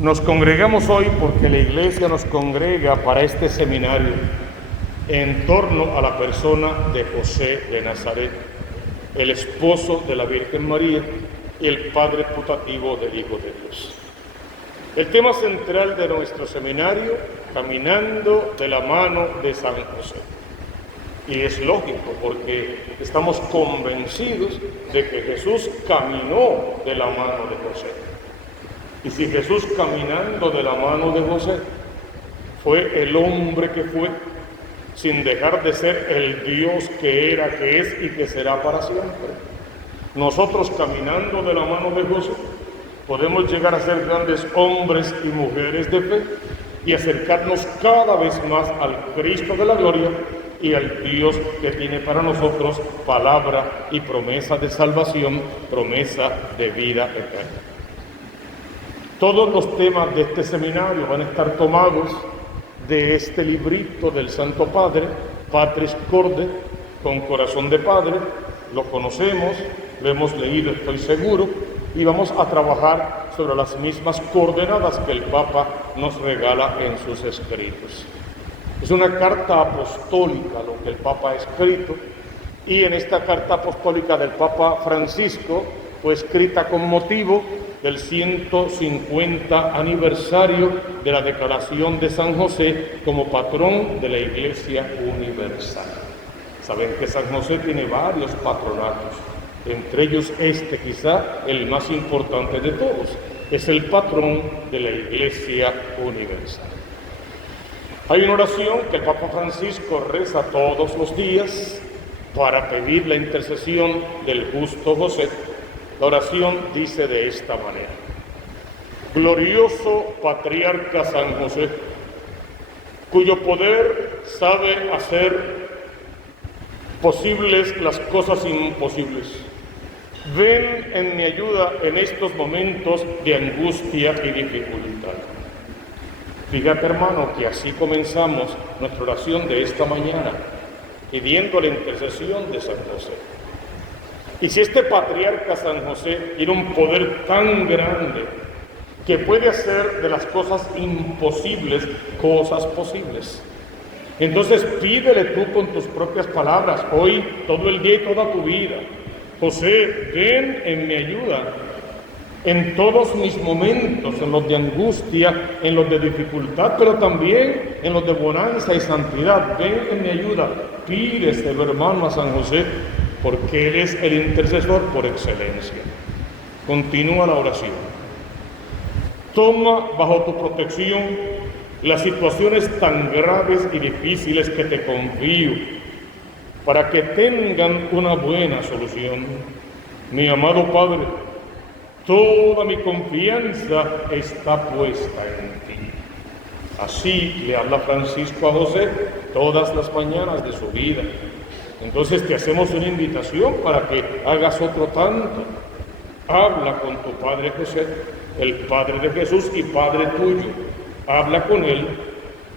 Nos congregamos hoy porque la Iglesia nos congrega para este seminario en torno a la persona de José de Nazaret, el esposo de la Virgen María y el padre putativo del Hijo de Dios. El tema central de nuestro seminario, caminando de la mano de San José. Y es lógico porque estamos convencidos de que Jesús caminó de la mano de José. Y si Jesús caminando de la mano de José fue el hombre que fue, sin dejar de ser el Dios que era, que es y que será para siempre, nosotros caminando de la mano de José podemos llegar a ser grandes hombres y mujeres de fe y acercarnos cada vez más al Cristo de la gloria y al Dios que tiene para nosotros palabra y promesa de salvación, promesa de vida eterna. Todos los temas de este seminario van a estar tomados de este librito del Santo Padre, Patris Corde, con corazón de padre. Lo conocemos, lo hemos leído, estoy seguro, y vamos a trabajar sobre las mismas coordenadas que el Papa nos regala en sus escritos. Es una carta apostólica lo que el Papa ha escrito, y en esta carta apostólica del Papa Francisco fue escrita con motivo del 150 aniversario de la declaración de San José como patrón de la Iglesia Universal. Saben que San José tiene varios patronatos, entre ellos este quizá el más importante de todos, es el patrón de la Iglesia Universal. Hay una oración que el Papa Francisco reza todos los días para pedir la intercesión del justo José. La oración dice de esta manera: glorioso patriarca San José, cuyo poder sabe hacer posibles las cosas imposibles, ven en mi ayuda en estos momentos de angustia y dificultad. Fíjate, hermano, que así comenzamos nuestra oración de esta mañana, pidiendo la intercesión de San José. Y si este patriarca San José tiene un poder tan grande que puede hacer de las cosas imposibles cosas posibles, entonces pídele tú con tus propias palabras, hoy, todo el día y toda tu vida: José, ven en mi ayuda en todos mis momentos, en los de angustia, en los de dificultad, pero también en los de bonanza y santidad. Ven en mi ayuda. Pídeselo, hermano, a San José, porque Él es el intercesor por excelencia. Continúa la oración. Toma bajo tu protección las situaciones tan graves y difíciles que te confío, para que tengan una buena solución. Mi amado Padre, toda mi confianza está puesta en ti. Así le habla Francisco a José todas las mañanas de su vida. Entonces te hacemos una invitación para que hagas otro tanto. Habla con tu Padre José, el Padre de Jesús y Padre tuyo. Habla con Él,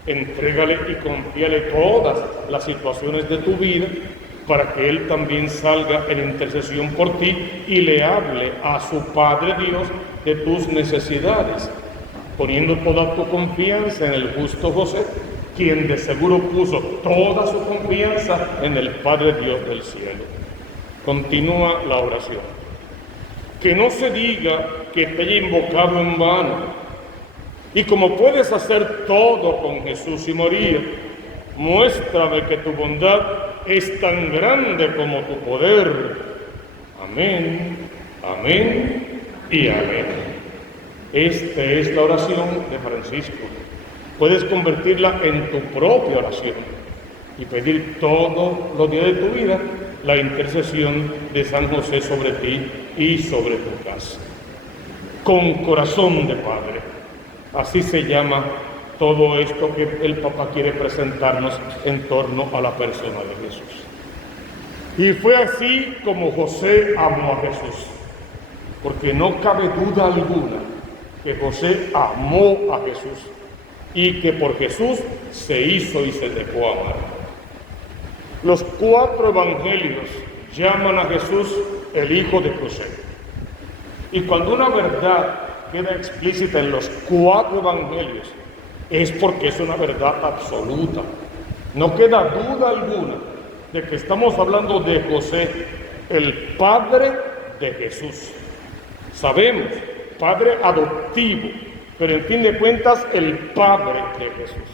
entrégale y confíale todas las situaciones de tu vida para que Él también salga en intercesión por ti y le hable a su Padre Dios de tus necesidades, poniendo toda tu confianza en el justo José, quien de seguro puso toda su confianza en el Padre Dios del cielo. Continúa la oración. Que no se diga que te haya invocado en vano, y como puedes hacer todo con Jesús y María, muéstrame que tu bondad es tan grande como tu poder. Amén, amén y amén. Esta es la oración de Francisco. Puedes convertirla en tu propia oración y pedir todos los días de tu vida la intercesión de San José sobre ti y sobre tu casa. Con corazón de Padre. Así se llama todo esto que el Papa quiere presentarnos en torno a la persona de Jesús. Y fue así como José amó a Jesús, porque no cabe duda alguna que José amó a Jesús y que por Jesús se hizo y se dejó amar. Los 4 evangelios llaman a Jesús el Hijo de José. Y cuando una verdad queda explícita en los 4 evangelios, es porque es una verdad absoluta. No queda duda alguna de que estamos hablando de José, el padre de Jesús. Sabemos, padre adoptivo, pero en fin de cuentas, el padre de Jesús.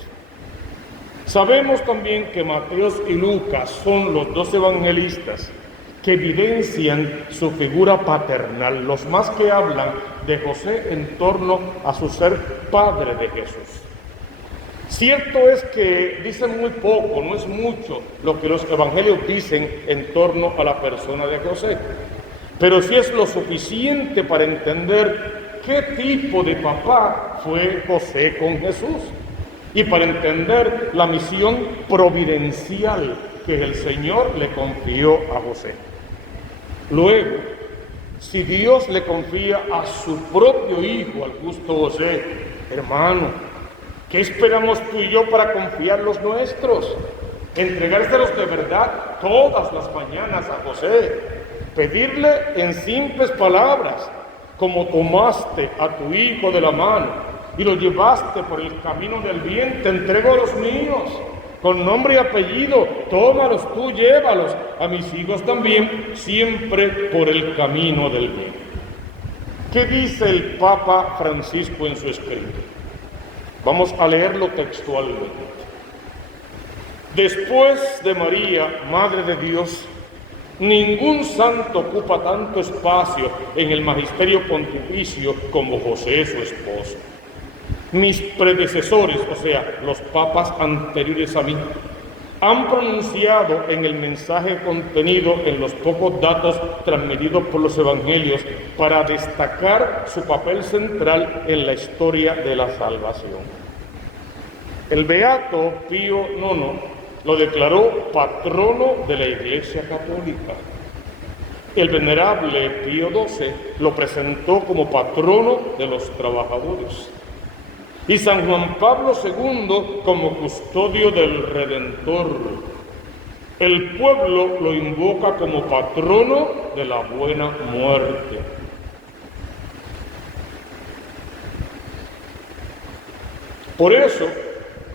Sabemos también que Mateo y Lucas son los 2 evangelistas que evidencian su figura paternal, los más que hablan de José en torno a su ser padre de Jesús. Cierto es que dicen muy poco, no es mucho lo que los evangelios dicen en torno a la persona de José, pero sí es lo suficiente para entender qué tipo de papá fue José con Jesús y para entender la misión providencial que el Señor le confió a José. Luego, si Dios le confía a su propio hijo, al justo José, hermano, ¿qué esperamos tú y yo para confiar los nuestros? Entregárselos de verdad todas las mañanas a José, pedirle en simples palabras, como tomaste a tu hijo de la mano y lo llevaste por el camino del bien, te entrego a los míos, con nombre y apellido, tómalos tú, llévalos a mis hijos también, siempre por el camino del bien. ¿Qué dice el Papa Francisco en su escrito? Vamos a leerlo textualmente. Después de María, Madre de Dios, ningún santo ocupa tanto espacio en el magisterio pontificio como José, su esposo. Mis predecesores, o sea, los papas anteriores a mí, han pronunciado en el mensaje contenido en los pocos datos transmitidos por los evangelios para destacar su papel central en la historia de la salvación. El beato Pío IX lo declaró patrono de la Iglesia Católica. El venerable Pío XII lo presentó como patrono de los trabajadores. Y San Juan Pablo II como custodio del Redentor. El pueblo lo invoca como patrono de la buena muerte. Por eso,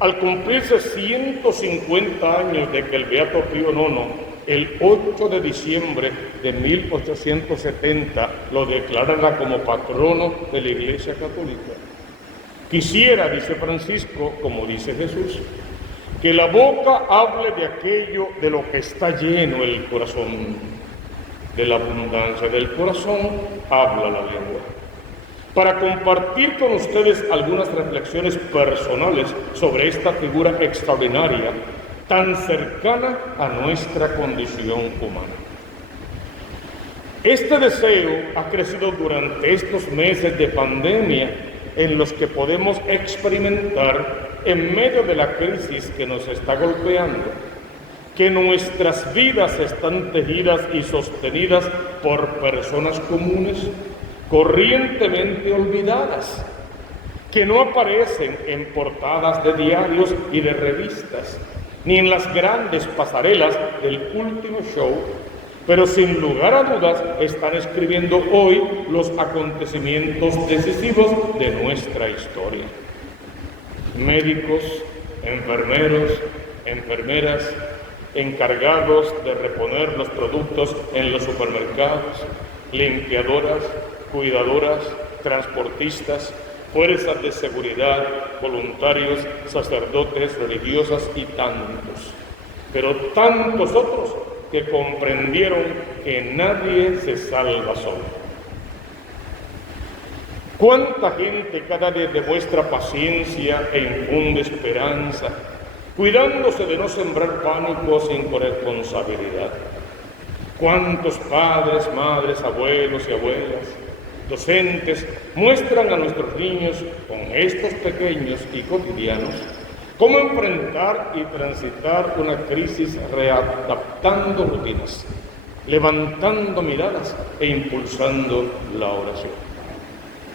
al cumplirse 150 años de que el beato Pío IX, el 8 de diciembre de 1870, lo declarara como patrono de la Iglesia Católica, quisiera, dice Francisco, como dice Jesús, que la boca hable de aquello de lo que está lleno el corazón. De la abundancia del corazón habla la lengua. Para compartir con ustedes algunas reflexiones personales sobre esta figura extraordinaria, tan cercana a nuestra condición humana. Este deseo ha crecido durante estos meses de pandemia en los que podemos experimentar, en medio de la crisis que nos está golpeando, que nuestras vidas están tejidas y sostenidas por personas comunes, corrientemente olvidadas, que no aparecen en portadas de diarios y de revistas, ni en las grandes pasarelas del último show, pero sin lugar a dudas están escribiendo hoy los acontecimientos decisivos de nuestra historia. Médicos, enfermeros, enfermeras, encargados de reponer los productos en los supermercados, limpiadoras, cuidadoras, transportistas, fuerzas de seguridad, voluntarios, sacerdotes, religiosas y tantos, pero tantos otros que comprendieron que nadie se salva solo. ¿Cuánta gente cada día demuestra paciencia e infunde esperanza, cuidándose de no sembrar pánico sin corresponsabilidad? ¿Cuántos padres, madres, abuelos y abuelas, docentes muestran a nuestros niños con gestos pequeños y cotidianos cómo enfrentar y transitar una crisis readaptando rutinas, levantando miradas e impulsando la oración?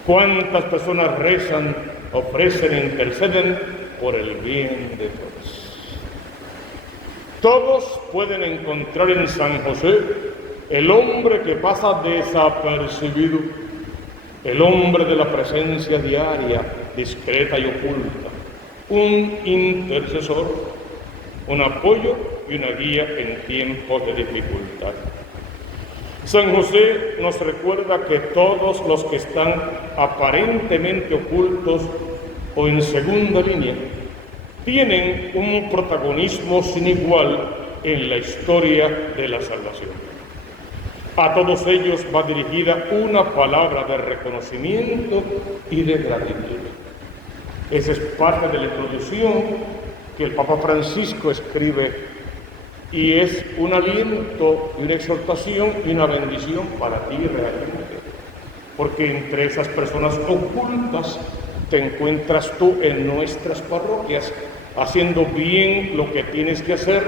¿Cuántas personas rezan, ofrecen e interceden por el bien de todos? Todos pueden encontrar en San José el hombre que pasa desapercibido, el hombre de la presencia diaria, discreta y oculta, un intercesor, un apoyo y una guía en tiempos de dificultad. San José nos recuerda que todos los que están aparentemente ocultos o en segunda línea tienen un protagonismo sin igual en la historia de la salvación. A todos ellos va dirigida una palabra de reconocimiento y de gratitud. Esa es parte de la introducción que el Papa Francisco escribe y es un aliento y una exhortación y una bendición para ti realmente. Porque entre esas personas ocultas te encuentras tú en nuestras parroquias, haciendo bien lo que tienes que hacer,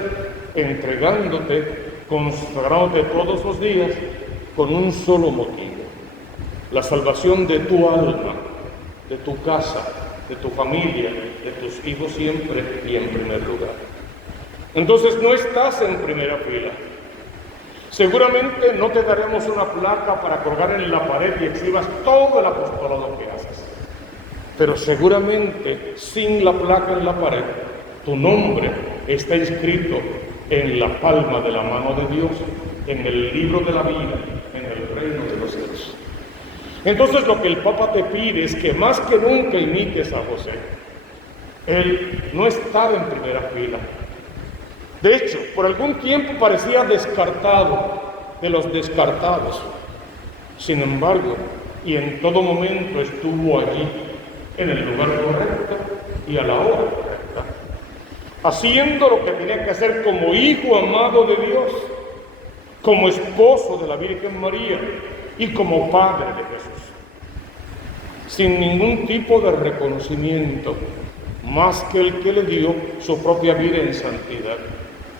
entregándote, consagrándote todos los días con un solo motivo: la salvación de tu alma, de tu casa, de tu familia, de tus hijos siempre y en primer lugar. Entonces no estás en primera fila. Seguramente no te daremos una placa para colgar en la pared y exhibas todo el apostolado que haces. Pero seguramente sin la placa en la pared, tu nombre está inscrito en la palma de la mano de Dios, en el libro de la vida, en el reino de los cielos. Entonces lo que el Papa te pide es que más que nunca imites a José. Él no estaba en primera fila. De hecho, por algún tiempo parecía descartado de los descartados. Sin embargo, y en todo momento estuvo allí, en el lugar correcto y a la hora correcta, haciendo lo que tenía que hacer como hijo amado de Dios, como esposo de la Virgen María y como padre de Jesús, sin ningún tipo de reconocimiento, más que el que le dio su propia vida en santidad,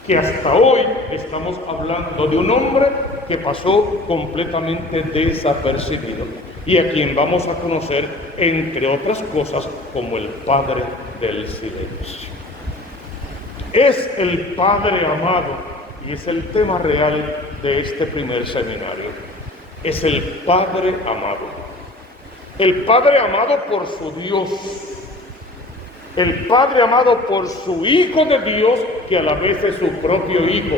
que hasta hoy estamos hablando de un hombre que pasó completamente desapercibido y a quien vamos a conocer, entre otras cosas, como el Padre del Silencio. Es el Padre amado, y es el tema real de este primer seminario. Es el Padre amado. El Padre amado por su Dios. El Padre amado por su Hijo de Dios, que a la vez es su propio Hijo.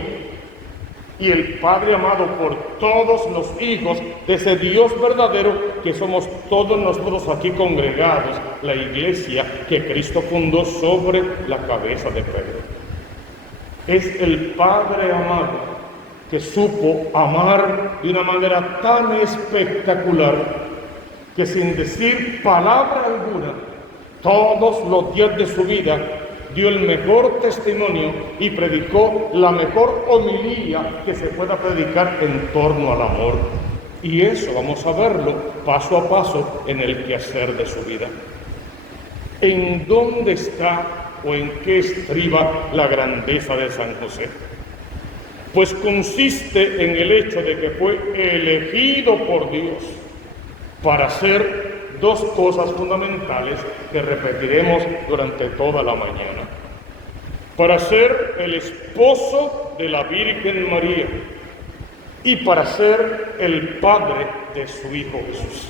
Y el Padre amado por todos los hijos de ese Dios verdadero que somos todos nosotros aquí congregados, la iglesia que Cristo fundó sobre la cabeza de Pedro. Es el Padre amado que supo amar de una manera tan espectacular que sin decir palabra alguna, todos los días de su vida dio el mejor testimonio y predicó la mejor homilía que se pueda predicar en torno al amor. Y eso vamos a verlo paso a paso en el quehacer de su vida. ¿En dónde está o en qué estriba la grandeza de San José? Pues consiste en el hecho de que fue elegido por Dios para hacer dos cosas fundamentales que repetiremos durante toda la mañana. Para ser el esposo de la Virgen María y para ser el padre de su Hijo Jesús.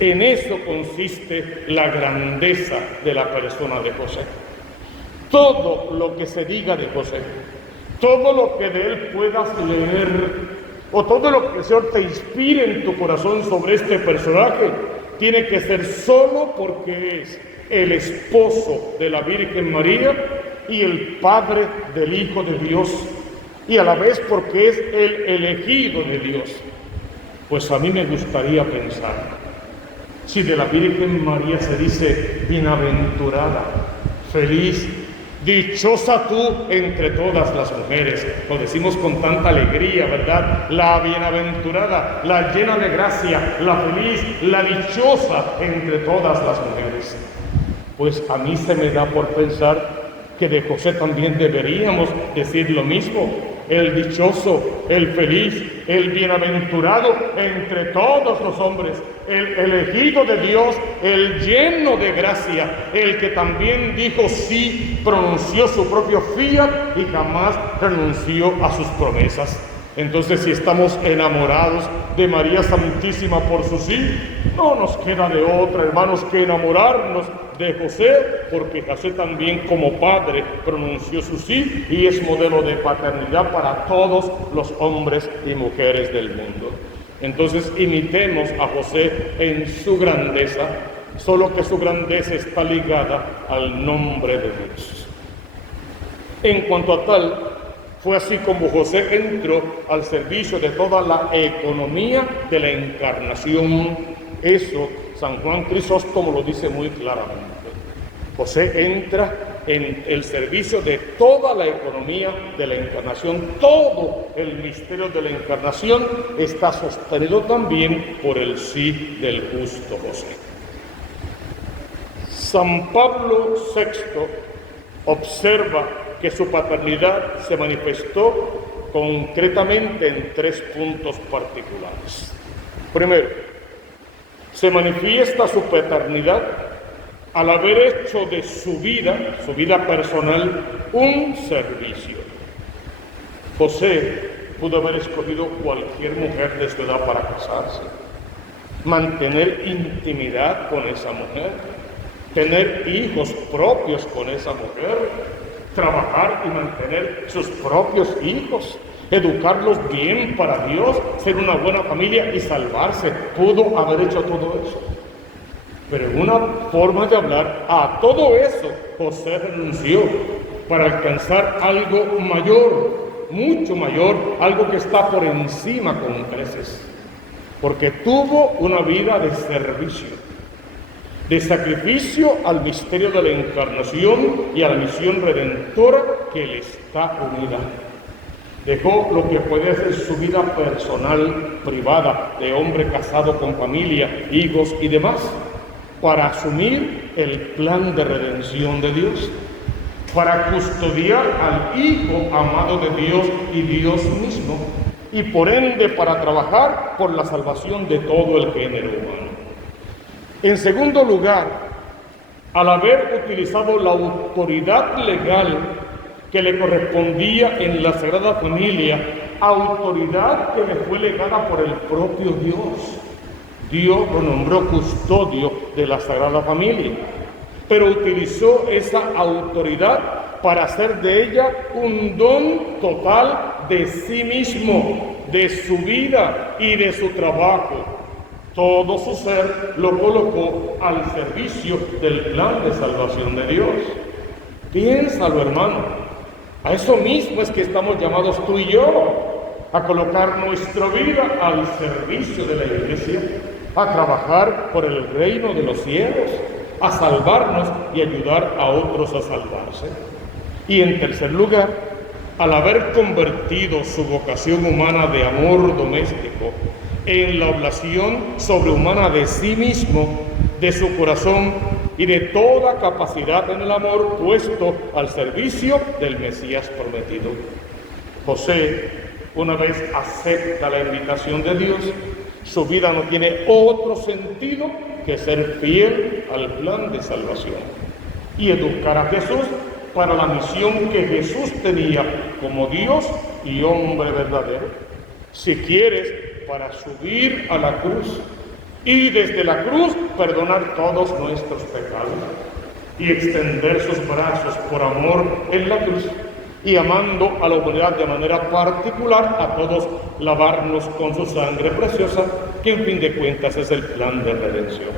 En eso consiste la grandeza de la persona de José. Todo lo que se diga de José, todo lo que de él puedas leer, o todo lo que el Señor te inspire en tu corazón sobre este personaje, tiene que ser solo porque es el esposo de la Virgen María y el padre del Hijo de Dios, y a la vez porque es el elegido de Dios. Pues a mí me gustaría pensar, si de la Virgen María se dice bienaventurada, feliz, dichosa tú entre todas las mujeres, lo decimos con tanta alegría, ¿verdad? La bienaventurada, la llena de gracia, la feliz, la dichosa entre todas las mujeres. Pues a mí se me da por pensar que de José también deberíamos decir lo mismo: el dichoso, el feliz, el bienaventurado entre todos los hombres, el elegido de Dios, el lleno de gracia, el que también dijo sí, pronunció su propio fiat y jamás renunció a sus promesas. Entonces, si estamos enamorados de María Santísima por su sí, no nos queda de otra, hermanos, que enamorarnos de José, porque José también como padre pronunció su sí y es modelo de paternidad para todos los hombres y mujeres del mundo. Entonces, imitemos a José en su grandeza, solo que su grandeza está ligada al nombre de Dios. En cuanto a tal, fue así como José entró al servicio de toda la economía de la encarnación. Eso San Juan Crisóstomo lo dice muy claramente. José entra en el servicio de toda la economía de la encarnación. Todo el misterio de la encarnación está sostenido también por el sí del justo José. San Pablo VI observa que su paternidad se manifestó concretamente en 3 puntos particulares. Primero, se manifiesta su paternidad al haber hecho de su vida personal, un servicio. José pudo haber escogido cualquier mujer de su edad para casarse, mantener intimidad con esa mujer, tener hijos propios con esa mujer, trabajar y mantener sus propios hijos, educarlos bien para Dios, ser una buena familia y salvarse. Pudo haber hecho todo eso. Pero en una forma de hablar, a todo eso José renunció para alcanzar algo mayor, mucho mayor, algo que está por encima con creces. Porque tuvo una vida de servicio, de sacrificio al misterio de la encarnación y a la misión redentora que le está unida. Dejó lo que puede ser su vida personal, privada, de hombre casado con familia, hijos y demás, para asumir el plan de redención de Dios, para custodiar al Hijo amado de Dios y Dios mismo, y por ende para trabajar por la salvación de todo el género humano. En segundo lugar, al haber utilizado la autoridad legal que le correspondía en la Sagrada Familia, autoridad que le fue legada por el propio Dios. Dios lo nombró custodio de la Sagrada Familia, pero utilizó esa autoridad para hacer de ella un don total de sí mismo, de su vida y de su trabajo. Todo su ser lo colocó al servicio del plan de salvación de Dios. Piénsalo, hermano. A eso mismo es que estamos llamados tú y yo, a colocar nuestra vida al servicio de la Iglesia, a trabajar por el reino de los cielos, a salvarnos y ayudar a otros a salvarse. Y en tercer lugar, al haber convertido su vocación humana de amor doméstico en la oblación sobrehumana de sí mismo, de su corazón y de toda capacidad en el amor puesto al servicio del Mesías prometido. José, una vez acepta la invitación de Dios, su vida no tiene otro sentido que ser fiel al plan de salvación y educar a Jesús para la misión que Jesús tenía como Dios y hombre verdadero. Si quieres, para subir a la cruz y desde la cruz perdonar todos nuestros pecados y extender sus brazos por amor en la cruz y amando a la humanidad de manera particular, a todos lavarnos con su sangre preciosa, que en fin de cuentas es el plan de redención.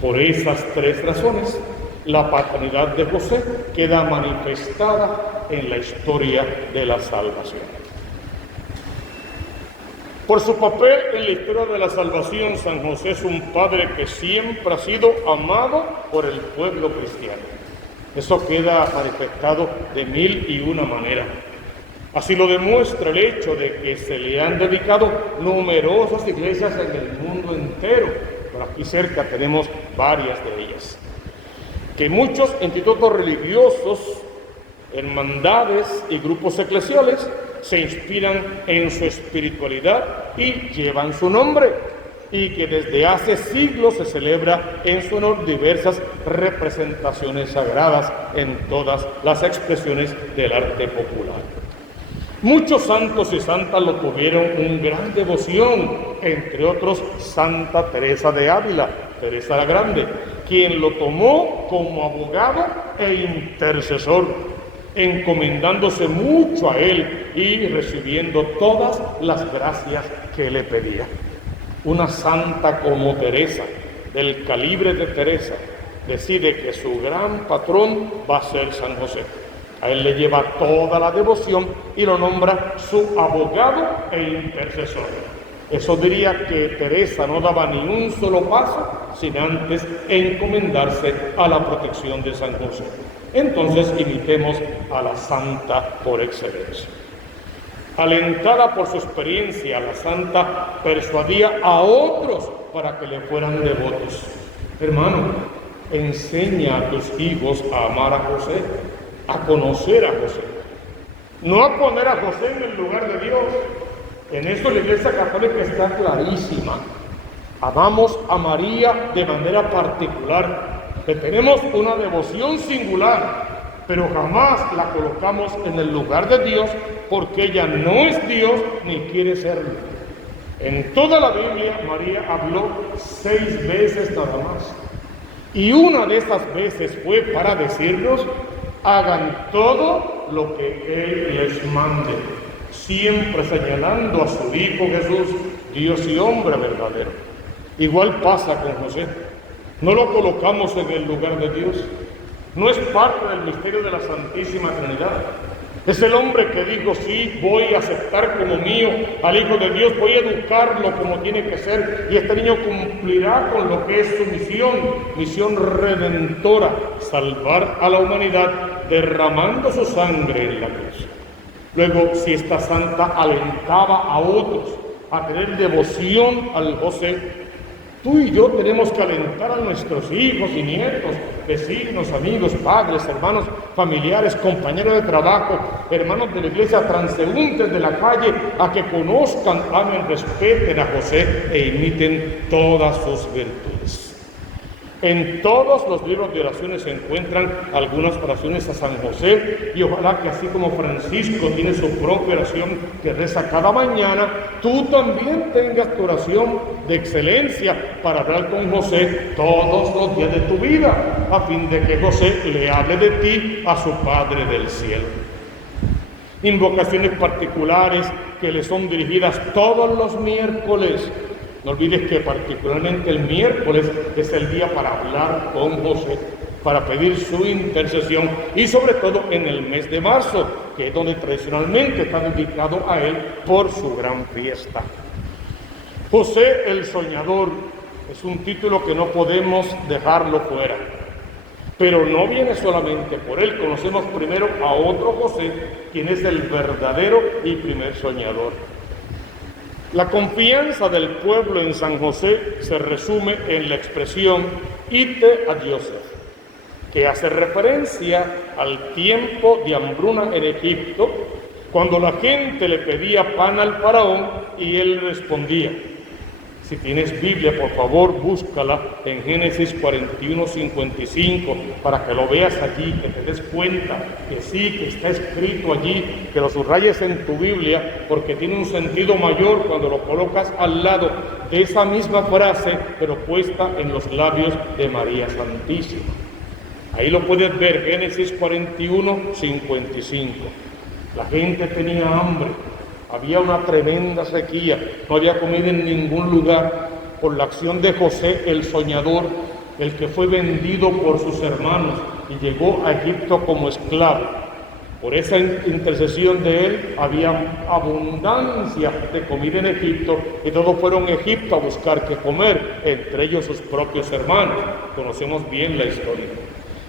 Por esas 3 razones, la paternidad de José queda manifestada en la historia de la salvación. Por su papel en la historia de la salvación, San José es un padre que siempre ha sido amado por el pueblo cristiano. Eso queda manifestado de 1001 maneras. Así lo demuestra el hecho de que se le han dedicado numerosas iglesias en el mundo entero. Por aquí cerca tenemos varias de ellas. Que muchos institutos religiosos, hermandades y grupos eclesiales se inspiran en su espiritualidad y llevan su nombre, y que desde hace siglos se celebra en su honor diversas representaciones sagradas en todas las expresiones del arte popular. Muchos santos y santas lo tuvieron un gran devoción, entre otros Santa Teresa de Ávila, Teresa la Grande, quien lo tomó como abogado e intercesor, encomendándose mucho a él y recibiendo todas las gracias que le pedía. Una santa como Teresa, del calibre de Teresa, decide que su gran patrón va a ser San José. A él le lleva toda la devoción y lo nombra su abogado e intercesor. Eso diría que Teresa no daba ni un solo paso sin antes encomendarse a la protección de San José. Entonces imitemos a la santa por excelencia. Alentada por su experiencia, la santa persuadía a otros para que le fueran devotos. Hermano, enseña a tus hijos a amar a José, a conocer a José, no a poner a José en el lugar de Dios. En esto la Iglesia Católica está clarísima. Amamos a María de manera particular, le tenemos una devoción singular, pero jamás la colocamos en el lugar de Dios porque ella no es Dios ni quiere serlo. En toda la Biblia María habló 6 veces nada más, y una de esas veces fue para decirnos: hagan todo lo que Él les mande, siempre señalando a su Hijo Jesús, Dios y hombre verdadero. Igual pasa con José. No lo colocamos en el lugar de Dios. No es parte del misterio de la Santísima Trinidad. Es el hombre que dijo: sí, voy a aceptar como mío al Hijo de Dios, voy a educarlo como tiene que ser, y este niño cumplirá con lo que es su misión redentora, salvar a la humanidad derramando su sangre en la cruz. Luego, si esta santa alentaba a otros a tener devoción al José, tú y yo tenemos que alentar a nuestros hijos y nietos, vecinos, amigos, padres, hermanos, familiares, compañeros de trabajo, hermanos de la iglesia, transeúntes de la calle, a que conozcan, amen, respeten a José e imiten todas sus virtudes. En todos los libros de oraciones se encuentran algunas oraciones a San José, y ojalá que así como Francisco tiene su propia oración que reza cada mañana, tú también tengas tu oración de excelencia para hablar con José todos los días de tu vida, a fin de que José le hable de ti a su Padre del cielo. Invocaciones particulares que le son dirigidas todos los miércoles. No olvides que particularmente el miércoles es el día para hablar con José, para pedir su intercesión, y sobre todo en el mes de marzo, que es donde tradicionalmente está dedicado a él por su gran fiesta. José el Soñador es un título que no podemos dejarlo fuera, pero no viene solamente por él. Conocemos primero a otro José, quien es el verdadero y primer soñador. La confianza del pueblo en San José se resume en la expresión «ite a Joseph», que hace referencia al tiempo de hambruna en Egipto, cuando la gente le pedía pan al faraón y él respondía. Si tienes Biblia, por favor, búscala en Génesis 41:55 para que lo veas allí, que te des cuenta que sí, que está escrito allí, que lo subrayes en tu Biblia, porque tiene un sentido mayor cuando lo colocas al lado de esa misma frase, pero puesta en los labios de María Santísima. Ahí lo puedes ver, Génesis 41:55. La gente tenía hambre. Había una tremenda sequía, no había comida en ningún lugar. Por la acción de José el Soñador, el que fue vendido por sus hermanos y llegó a Egipto como esclavo, por esa intercesión de él había abundancia de comida en Egipto, y todos fueron a Egipto a buscar qué comer, entre ellos sus propios hermanos. Conocemos bien la historia.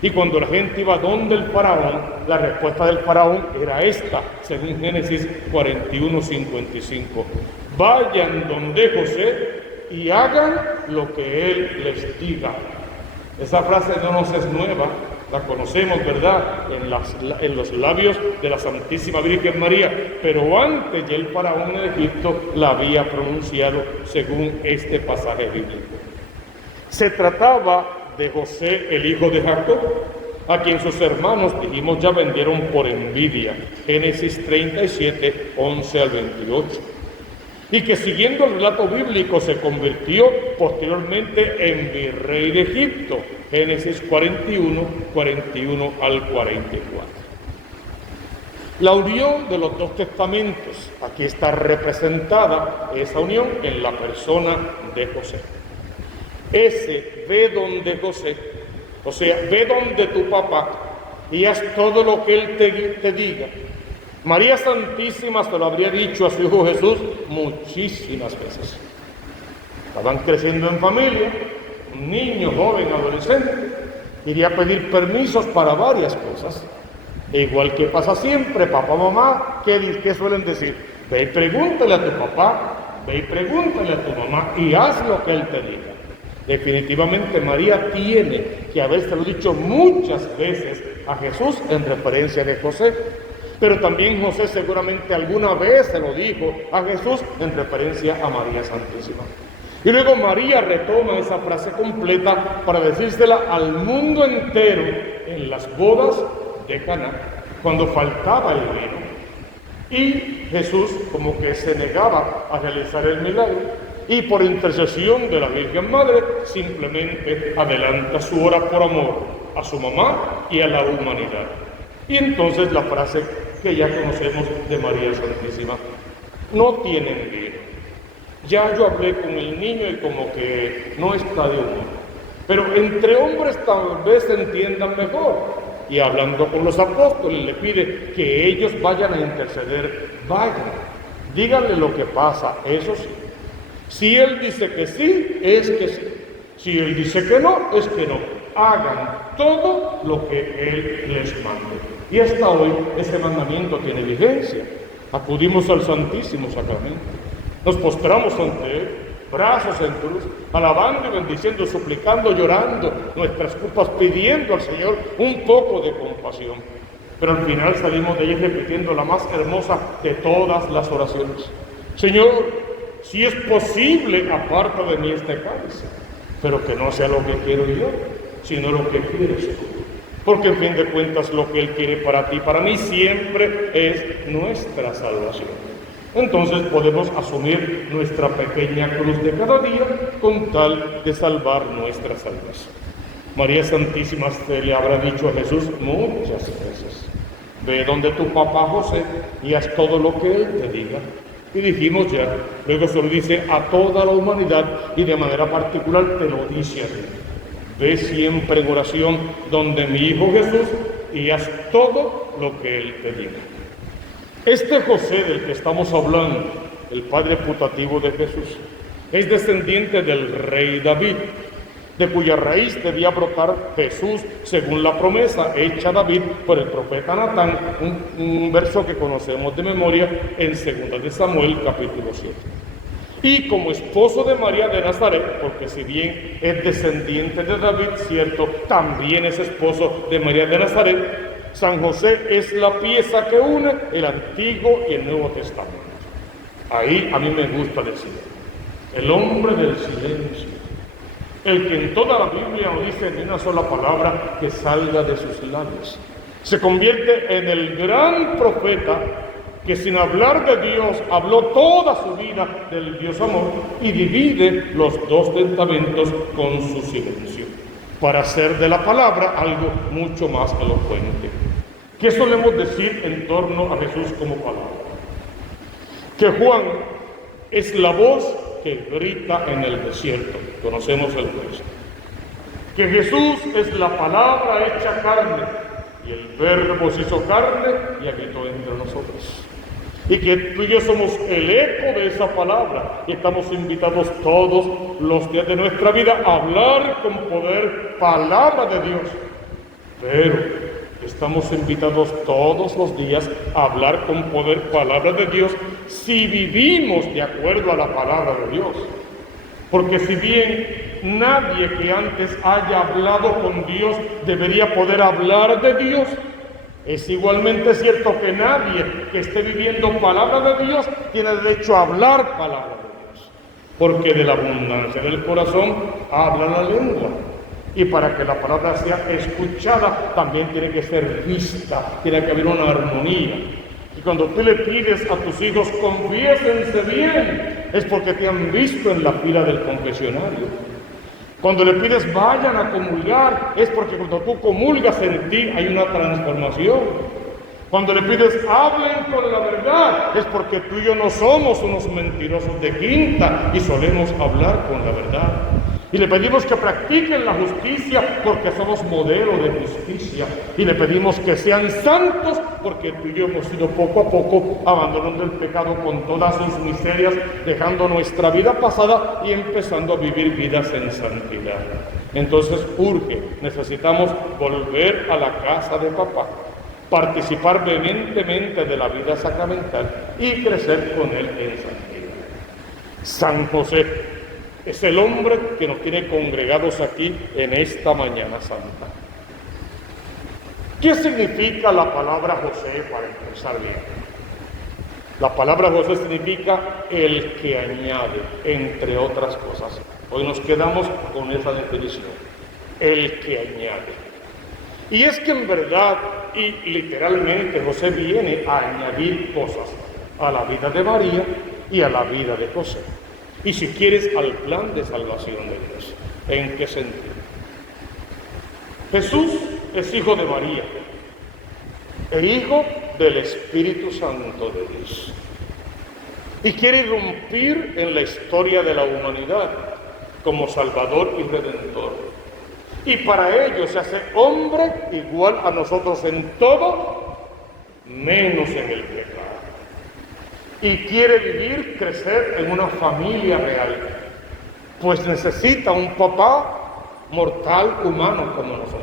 Y cuando la gente iba donde el faraón, la respuesta del faraón era esta, según Génesis 41:55. Vayan donde José y hagan lo que él les diga. Esa frase no nos es nueva, la conocemos, ¿verdad?, en los labios de la Santísima Virgen María, pero antes ya el faraón en Egipto la había pronunciado según este pasaje bíblico. Se trataba de José, el hijo de Jacob, a quien sus hermanos, dijimos ya, vendieron por envidia. Génesis 37, 11 al 28. Y que siguiendo el relato bíblico se convirtió posteriormente en virrey de Egipto. Génesis 41, 41 al 44. La unión de los dos testamentos, aquí está representada esa unión en la persona de José. Ese ve donde José, o sea, ve donde tu papá y haz todo lo que él te diga. María Santísima se lo habría dicho a su hijo Jesús muchísimas veces. Estaban creciendo en familia, un niño, joven, adolescente, iría a pedir permisos para varias cosas. E igual que pasa siempre, papá, mamá, ¿qué suelen decir? Ve y pregúntale a tu papá, ve y pregúntale a tu mamá y haz lo que él te diga. Definitivamente María tiene que habérselo dicho muchas veces a Jesús en referencia de José, pero también José seguramente alguna vez se lo dijo a Jesús en referencia a María Santísima. Y luego María retoma esa frase completa para decírsela al mundo entero en las bodas de Caná, cuando faltaba el vino. Y Jesús como que se negaba a realizar el milagro y por intercesión de la Virgen Madre simplemente adelanta su hora por amor a su mamá y a la humanidad. Y entonces la frase que ya conocemos de María Santísima: no tienen vino. Ya yo hablé con el niño y como que no está de humor, pero entre hombres tal vez se entiendan mejor. Y hablando con los apóstoles le pide que ellos vayan a interceder. Vayan, díganle lo que pasa, eso sí. Si él dice que sí, es que sí. Si él dice que no, es que no. Hagan todo lo que él les mande. Y hasta hoy ese mandamiento tiene vigencia. Acudimos al Santísimo Sacramento, nos postramos ante él, brazos en cruz, alabando y bendiciendo, suplicando, llorando nuestras culpas, pidiendo al Señor un poco de compasión. Pero al final salimos de allí repitiendo la más hermosa de todas las oraciones: Señor, si es posible, aparta de mí este cáliz, pero que no sea lo que quiero yo, sino lo que quieres tú. Porque en fin de cuentas lo que Él quiere para ti, para mí, siempre es nuestra salvación. Entonces podemos asumir nuestra pequeña cruz de cada día con tal de salvar nuestra salvación. María Santísima se le habrá dicho a Jesús muchas veces: ve donde tu papá José y haz todo lo que él te diga. Y dijimos ya, luego se lo dice a toda la humanidad y de manera particular te lo dice a ti: ve siempre en oración donde mi hijo Jesús y haz todo lo que él te diga. Este José del que estamos hablando, el padre putativo de Jesús, es descendiente del rey David, de cuya raíz debía brotar Jesús según la promesa hecha a David por el profeta Natán, un verso que conocemos de memoria en 2 de Samuel capítulo 7. Y como esposo de María de Nazaret, porque si bien es descendiente de David, cierto, también es esposo de María de Nazaret, San José es la pieza que une el Antiguo y el Nuevo Testamento. Ahí a mí me gusta decir, el hombre del silencio, el que en toda la Biblia no dice ni una sola palabra que salga de sus labios, se convierte en el gran profeta que sin hablar de Dios habló toda su vida del Dios amor y divide los dos testamentos con su silencio, para hacer de la palabra algo mucho más elocuente. ¿Qué solemos decir en torno a Jesús como palabra? Que Juan es la voz que grita en el desierto. Conocemos el texto. Que Jesús es la palabra hecha carne, y el Verbo se hizo carne y habitó entre nosotros. Y que tú y yo somos el eco de esa palabra, y estamos invitados todos los días de nuestra vida a hablar con poder palabra de Dios. Pero estamos invitados todos los días a hablar con poder palabra de Dios si vivimos de acuerdo a la palabra de Dios. Porque si bien nadie que antes haya hablado con Dios debería poder hablar de Dios, es igualmente cierto que nadie que esté viviendo palabra de Dios tiene derecho a hablar palabra de Dios. Porque de la abundancia del corazón habla la lengua. Y para que la palabra sea escuchada, también tiene que ser vista, tiene que haber una armonía. Y cuando tú le pides a tus hijos, confiésense bien, es porque te han visto en la fila del confesionario. Cuando le pides, vayan a comulgar, es porque cuando tú comulgas en ti hay una transformación. Cuando le pides, hablen con la verdad, es porque tú y yo no somos unos mentirosos de quinta y solemos hablar con la verdad. Y le pedimos que practiquen la justicia porque somos modelo de justicia. Y le pedimos que sean santos porque tú y yo hemos ido poco a poco abandonando el pecado con todas sus miserias, dejando nuestra vida pasada y empezando a vivir vidas en santidad. Entonces urge, necesitamos volver a la casa de papá, participar vehementemente de la vida sacramental y crecer con él en santidad. San José es el hombre que nos tiene congregados aquí en esta mañana santa. ¿Qué significa la palabra José para empezar bien? La palabra José significa el que añade, entre otras cosas. Hoy nos quedamos con esa definición, el que añade. Y es que en verdad y literalmente José viene a añadir cosas a la vida de María y a la vida de José. Y si quieres, al plan de salvación de Dios. ¿En qué sentido? Jesús es hijo de María e hijo del Espíritu Santo de Dios. Y quiere irrumpir en la historia de la humanidad como Salvador y Redentor. Y para ello se hace hombre igual a nosotros en todo, menos en el pecado. Y quiere vivir, crecer en una familia real, pues necesita un papá mortal, humano como nosotros.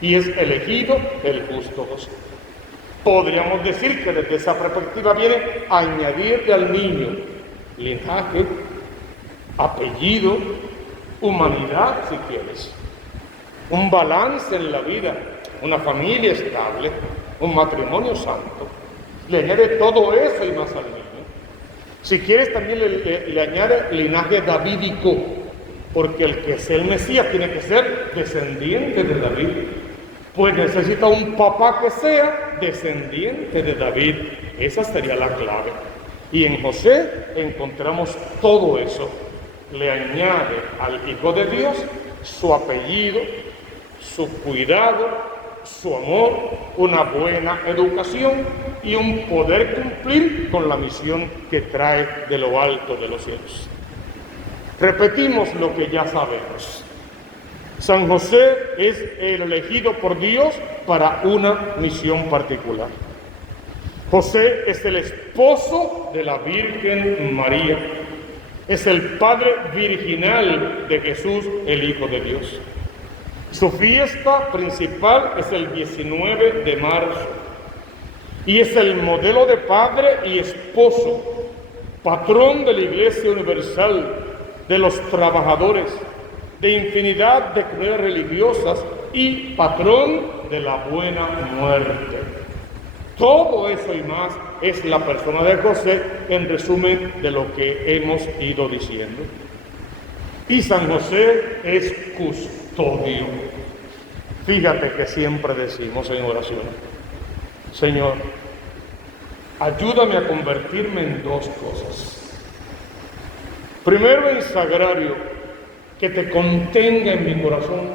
Y es elegido el justo José. Podríamos decir que desde esa perspectiva viene a añadirle al niño linaje, apellido, humanidad, si quieres. Un balance en la vida, una familia estable, un matrimonio santo. Le añade todo eso y más al niño. Si quieres también le añade linaje davídico, porque el que es el Mesías tiene que ser descendiente de David. Pues necesita un papá que sea descendiente de David. Esa sería la clave. Y en José encontramos todo eso. Le añade al Hijo de Dios su apellido, su cuidado, su amor, una buena educación y un poder cumplir con la misión que trae de lo alto de los cielos. Repetimos lo que ya sabemos. San José es el elegido por Dios para una misión particular. José es el esposo de la Virgen María. Es el padre virginal de Jesús, el Hijo de Dios. Su fiesta principal es el 19 de marzo y es el modelo de padre y esposo, patrón de la Iglesia Universal, de los trabajadores, de infinidad de comunidades religiosas y patrón de la buena muerte. Todo eso y más es la persona de José en resumen de lo que hemos ido diciendo. Y San José es custodio. Fíjate que siempre decimos en oración, Señor, ayúdame a convertirme en dos cosas. Primero en sagrario, que te contenga en mi corazón,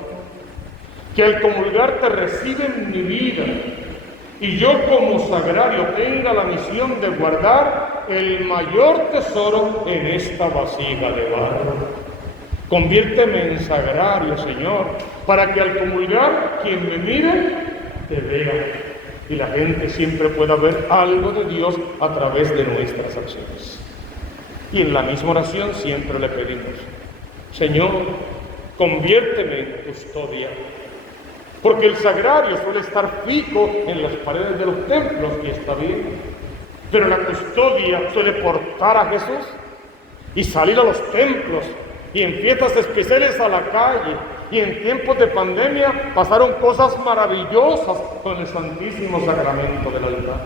que al comulgar te recibe en mi vida, y yo como sagrario tenga la misión de guardar el mayor tesoro en esta vasija de barro. Conviérteme en sagrario, Señor, para que al comulgar quien me mire te vea y la gente siempre pueda ver algo de Dios a través de nuestras acciones. Y en la misma oración siempre le pedimos, Señor, conviérteme en custodia, porque el sagrario suele estar fijo en las paredes de los templos y está bien, pero la custodia suele portar a Jesús y salir a los templos y en fiestas especiales a la calle, y en tiempos de pandemia pasaron cosas maravillosas con el Santísimo Sacramento del altar.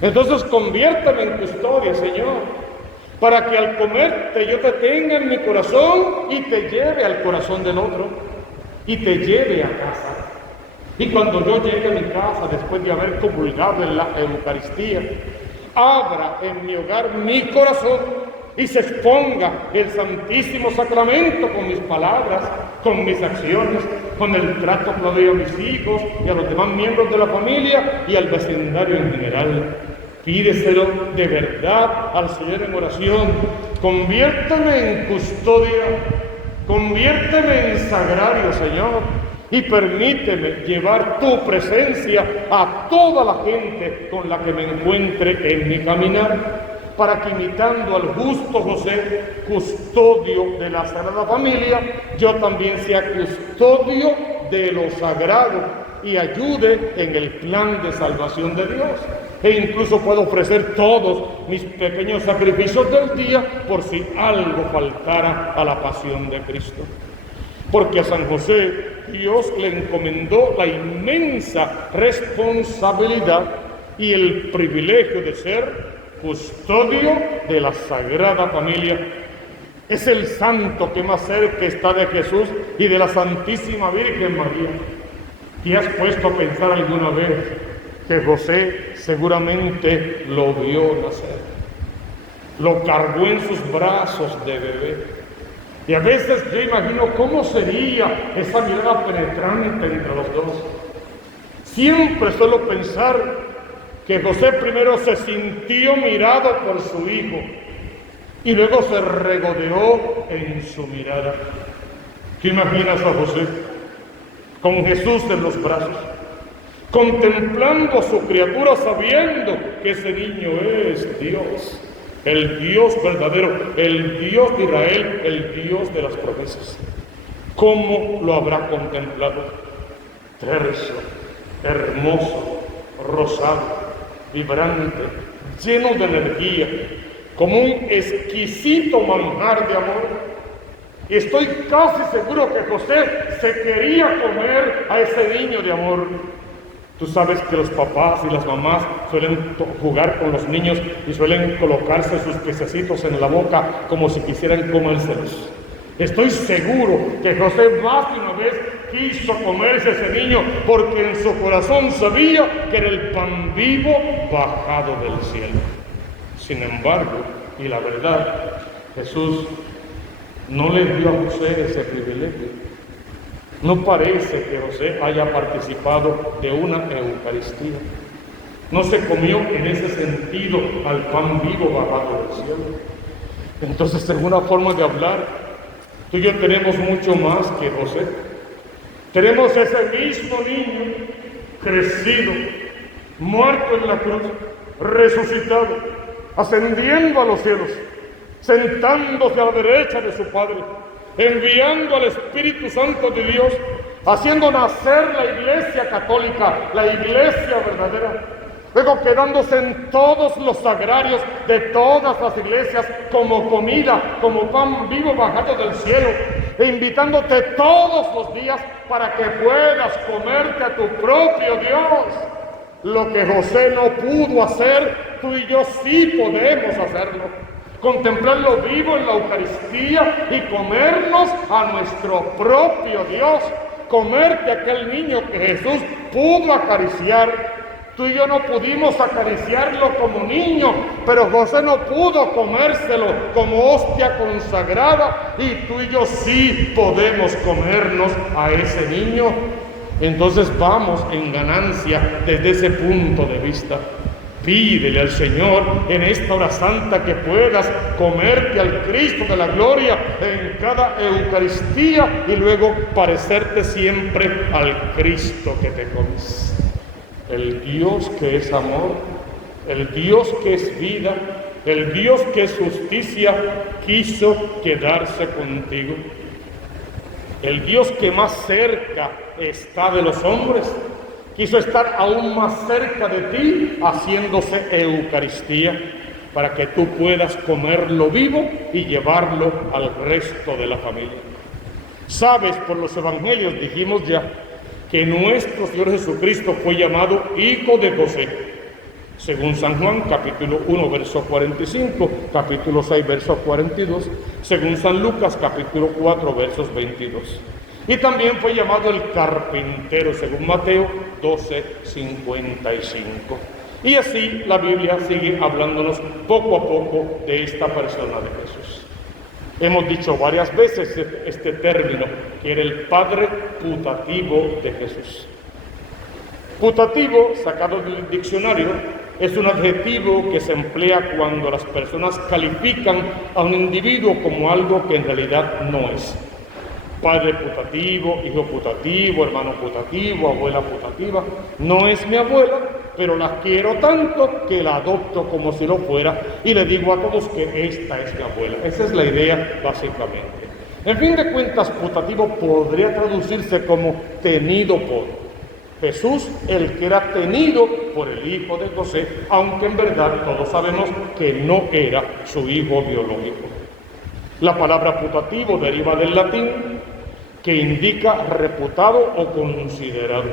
Entonces conviérteme en custodia, Señor, para que al comerte yo te tenga en mi corazón y te lleve al corazón del otro. y te lleve a casa. Y cuando yo llegue a mi casa, después de haber comulgado en la Eucaristía, abra en mi hogar mi corazón y se exponga el Santísimo Sacramento con mis palabras, con mis acciones, con el trato que doy a mis hijos y a los demás miembros de la familia y al vecindario en general. Pídeselo de verdad al Señor en oración. Conviérteme en custodia, conviérteme en sagrario, Señor, y permíteme llevar tu presencia a toda la gente con la que me encuentre en mi caminar, para que imitando al justo José, custodio de la Sagrada Familia, yo también sea custodio de lo sagrado y ayude en el plan de salvación de Dios. E incluso puedo ofrecer todos mis pequeños sacrificios del día por si algo faltara a la pasión de Cristo. Porque a San José Dios le encomendó la inmensa responsabilidad y el privilegio de ser custodio de la Sagrada Familia. Es el santo que más cerca está de Jesús y de la Santísima Virgen María. ¿Te has puesto a pensar alguna vez que José seguramente lo vio nacer? Lo cargó en sus brazos de bebé. Y a veces yo imagino cómo sería esa mirada penetrante entre los dos. Siempre suelo pensar que José primero se sintió mirado por su hijo y luego se regodeó en su mirada. ¿Te imaginas a José con Jesús en los brazos, contemplando a su criatura, sabiendo que ese niño es Dios, el Dios verdadero, el Dios de Israel, el Dios de las promesas? ¿Cómo lo habrá contemplado? Terso, hermoso, rosado, vibrante, lleno de energía, como un exquisito manjar de amor. Y estoy casi seguro que José se quería comer a ese niño de amor. Tú sabes que los papás y las mamás suelen jugar con los niños y suelen colocarse sus pececitos en la boca como si quisieran comérselos. Estoy seguro que José más de una vez quiso comerse a ese niño porque en su corazón sabía que era el pan vivo bajado del cielo. Sin embargo, y la verdad, Jesús no le dio a José ese privilegio. No parece que José haya participado de una Eucaristía. No se comió en ese sentido al pan vivo bajado del cielo. Entonces, en una forma de hablar, tú y yo tenemos mucho más que José. Tenemos ese mismo niño crecido, muerto en la cruz, resucitado, ascendiendo a los cielos, sentándose a la derecha de su Padre, enviando al Espíritu Santo de Dios, haciendo nacer la Iglesia católica, la Iglesia verdadera, luego quedándose en todos los sagrarios de todas las iglesias como comida, como pan vivo bajado del cielo, e invitándote todos los días para que puedas comerte a tu propio Dios. Lo que José no pudo hacer, tú y yo sí podemos hacerlo. Contemplarlo vivo en la Eucaristía y comernos a nuestro propio Dios. Comerte a aquel niño que Jesús pudo acariciar. Tú y yo no pudimos acariciarlo como niño, pero José no pudo comérselo como hostia consagrada, y tú y yo sí podemos comernos a ese niño. Entonces vamos en ganancia desde ese punto de vista. Pídele al Señor en esta hora santa que puedas comerte al Cristo de la gloria en cada Eucaristía y luego parecerte siempre al Cristo que te comes. El Dios que es amor, el Dios que es vida, el Dios que es justicia, quiso quedarse contigo. El Dios que más cerca está de los hombres, quiso estar aún más cerca de ti, haciéndose Eucaristía, para que tú puedas comerlo vivo y llevarlo al resto de la familia. Sabes, por los evangelios dijimos ya, que nuestro Señor Jesucristo fue llamado Hijo de José, según San Juan, capítulo 1, verso 45, capítulo 6, verso 42, según San Lucas, capítulo 4, versos 22. Y también fue llamado el carpintero, según Mateo 12:55. Y así la Biblia sigue hablándonos poco a poco de esta persona de Jesús. Hemos dicho varias veces este término, que era el padre putativo de Jesús. Putativo, sacado del diccionario, es un adjetivo que se emplea cuando las personas califican a un individuo como algo que en realidad no es. Padre putativo, hijo putativo, hermano putativo, abuela putativa. No es mi abuela, pero la quiero tanto que la adopto como si lo fuera y le digo a todos que esta es mi abuela. Esa es la idea básicamente. En fin de cuentas, putativo podría traducirse como tenido por. Jesús, el que era tenido por el hijo de José, aunque en verdad todos sabemos que no era su hijo biológico. La palabra putativo deriva del latín, que indica reputado o considerado.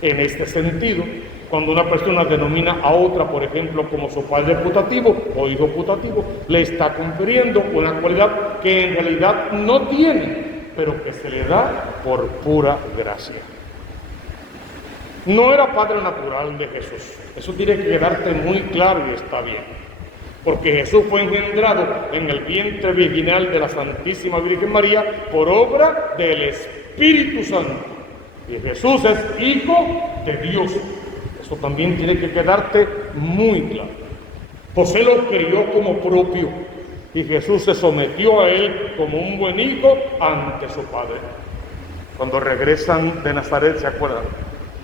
En este sentido, cuando una persona denomina a otra, por ejemplo, como su padre putativo o hijo putativo, le está confiriendo una cualidad que en realidad no tiene, pero que se le da por pura gracia. No era padre natural de Jesús. Eso tiene que quedarte muy claro y está bien. Porque Jesús fue engendrado en el vientre virginal de la Santísima Virgen María por obra del Espíritu Santo. Y Jesús es hijo de Dios. Eso también tiene que quedarte muy claro. José lo crió como propio y Jesús se sometió a él como un buen hijo ante su padre. Cuando regresan de Nazaret, ¿se acuerdan?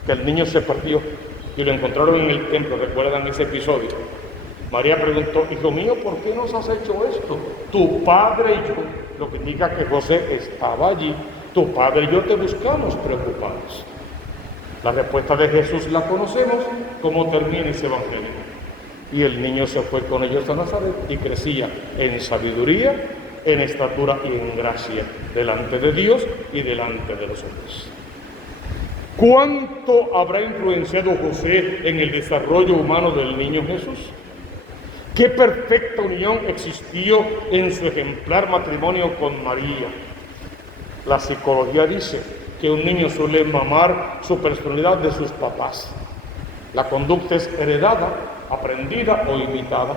Que el niño se perdió y lo encontraron en el templo. ¿Recuerdan ese episodio? María preguntó: hijo mío, ¿por qué nos has hecho esto? Tu padre y yo, lo que indica que José estaba allí, tu padre y yo te buscamos preocupados. La respuesta de Jesús la conocemos, cómo termina ese evangelio. Y el niño se fue con ellos a Nazaret y crecía en sabiduría, en estatura y en gracia, delante de Dios y delante de los hombres. ¿Cuánto habrá influenciado José en el desarrollo humano del niño Jesús? ¿Qué perfecta unión existió en su ejemplar matrimonio con María? La psicología dice que un niño suele mamar su personalidad de sus papás. La conducta es heredada, aprendida o imitada.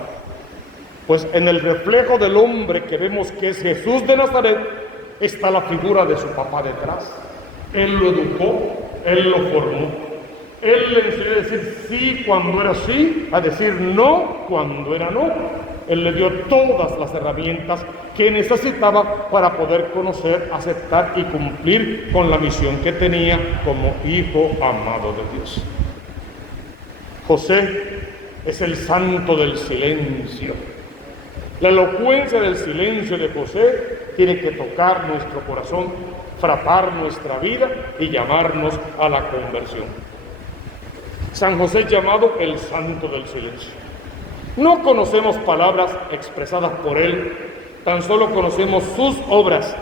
Pues en el reflejo del hombre que vemos que es Jesús de Nazaret, está la figura de su papá detrás. Él lo educó, él lo formó. Él le enseñó a decir sí cuando era sí, a decir no cuando era no. Él le dio todas las herramientas que necesitaba para poder conocer, aceptar y cumplir con la misión que tenía como hijo amado de Dios. José es el santo del silencio. La elocuencia del silencio de José tiene que tocar nuestro corazón, frappar nuestra vida y llamarnos a la conversión. San José es llamado el santo del silencio. No conocemos palabras expresadas por él, tan solo conocemos sus obras,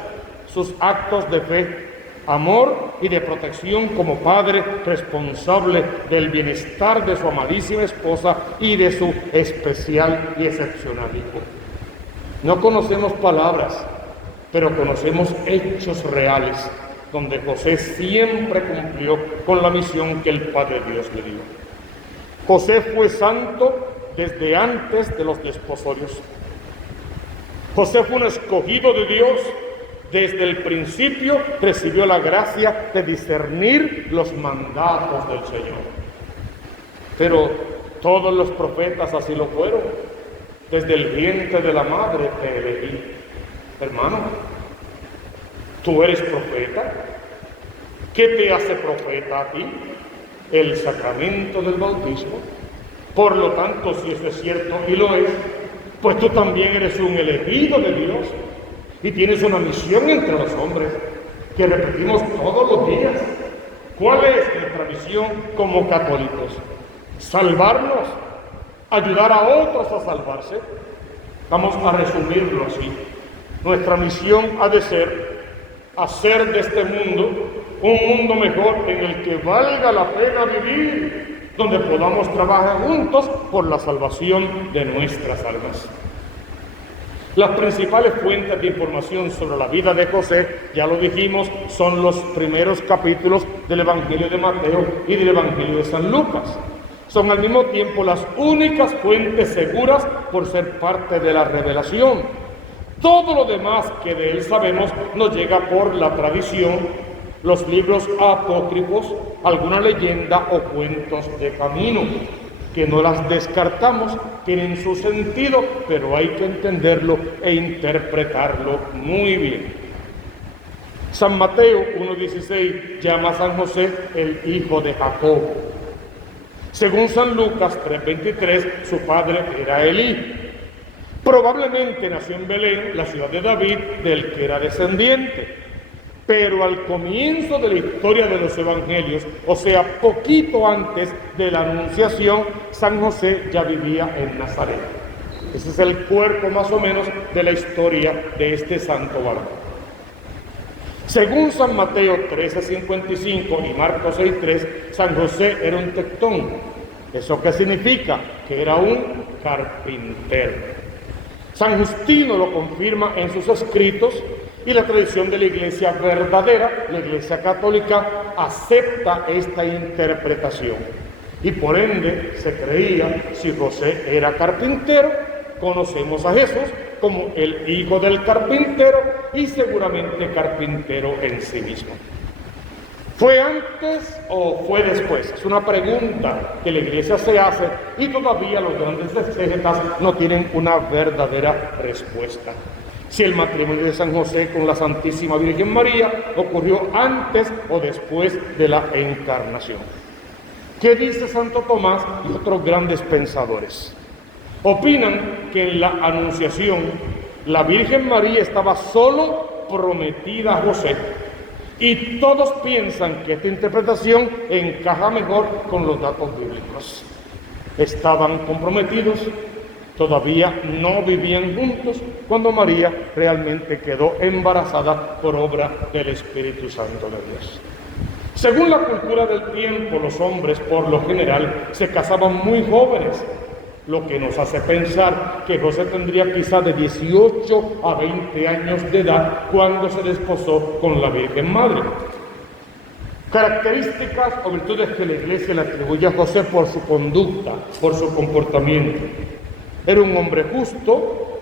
sus actos de fe, amor y de protección como padre responsable del bienestar de su amadísima esposa y de su especial y excepcional hijo. No conocemos palabras, pero conocemos hechos reales, donde José siempre cumplió con la misión que el Padre Dios le dio. José fue santo desde antes de los desposorios. José fue un escogido de Dios. Desde el principio recibió la gracia de discernir los mandatos del Señor. Pero todos los profetas así lo fueron. Desde el vientre de la madre te elegí. Hermano, ¿tú eres profeta? ¿Qué te hace profeta a ti? El sacramento del bautismo. Por lo tanto, si eso es cierto y lo es, pues tú también eres un elegido de Dios y tienes una misión entre los hombres que repetimos todos los días. ¿Cuál es nuestra misión como católicos? Salvarnos, ayudar a otros a salvarse. Vamos a resumirlo así. Nuestra misión ha de ser hacer de este mundo un mundo mejor en el que valga la pena vivir, donde podamos trabajar juntos por la salvación de nuestras almas. Las principales fuentes de información sobre la vida de José, ya lo dijimos, son los primeros capítulos del Evangelio de Mateo y del Evangelio de San Lucas. Son al mismo tiempo las únicas fuentes seguras por ser parte de la revelación. Todo lo demás que de él sabemos nos llega por la tradición, los libros apócrifos, alguna leyenda o cuentos de camino, que no las descartamos, tienen su sentido, pero hay que entenderlo e interpretarlo muy bien. San Mateo 1:16 llama a San José el hijo de Jacob. Según San Lucas 3:23, su padre era Elí. Probablemente nació en Belén, la ciudad de David, del que era descendiente. Pero al comienzo de la historia de los evangelios, o sea, poquito antes de la anunciación, San José ya vivía en Nazaret. Ese es el cuerpo más o menos de la historia de este santo varón. Según San Mateo 13:55 y Marcos 6:3, San José era un tectón. ¿Eso qué significa? Que era un carpintero. San Justino lo confirma en sus escritos y la tradición de la Iglesia verdadera, la Iglesia católica, acepta esta interpretación. Y por ende se creía, si José era carpintero, conocemos a Jesús como el hijo del carpintero y seguramente carpintero en sí mismo. ¿Fue antes o fue después? Es una pregunta que la Iglesia se hace y todavía los grandes exégetas no tienen una verdadera respuesta. Si el matrimonio de San José con la Santísima Virgen María ocurrió antes o después de la encarnación. ¿Qué dice Santo Tomás y otros grandes pensadores? Opinan que en la Anunciación la Virgen María estaba solo prometida a José, y todos piensan que esta interpretación encaja mejor con los datos bíblicos. Estaban comprometidos, todavía no vivían juntos cuando María realmente quedó embarazada por obra del Espíritu Santo de Dios. Según la cultura del tiempo, los hombres por lo general se casaban muy jóvenes, lo que nos hace pensar que José tendría quizá de 18 a 20 años de edad cuando se desposó con la Virgen Madre. Características o virtudes que la Iglesia le atribuye a José por su conducta, por su comportamiento. Era un hombre justo,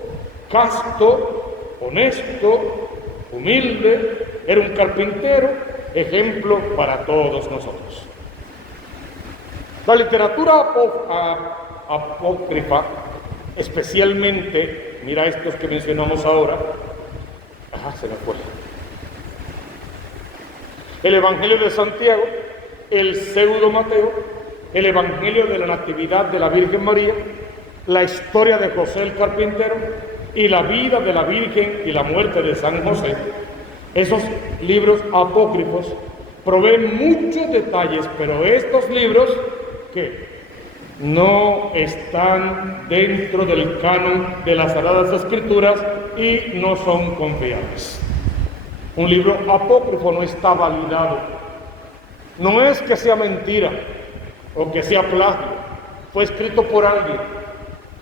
casto, honesto, humilde, era un carpintero, ejemplo para todos nosotros. La literatura apócrifa, especialmente, mira estos que mencionamos ahora, se me fue. El Evangelio de Santiago, el Pseudo Mateo, el Evangelio de la Natividad de la Virgen María, la historia de José el carpintero y la vida de la Virgen y la muerte de San José. Esos libros apócrifos proveen muchos detalles, pero estos libros que no están dentro del canon de las Sagradas Escrituras y no son confiables. Un libro apócrifo no está validado. No es que sea mentira o que sea plagio, fue escrito por alguien,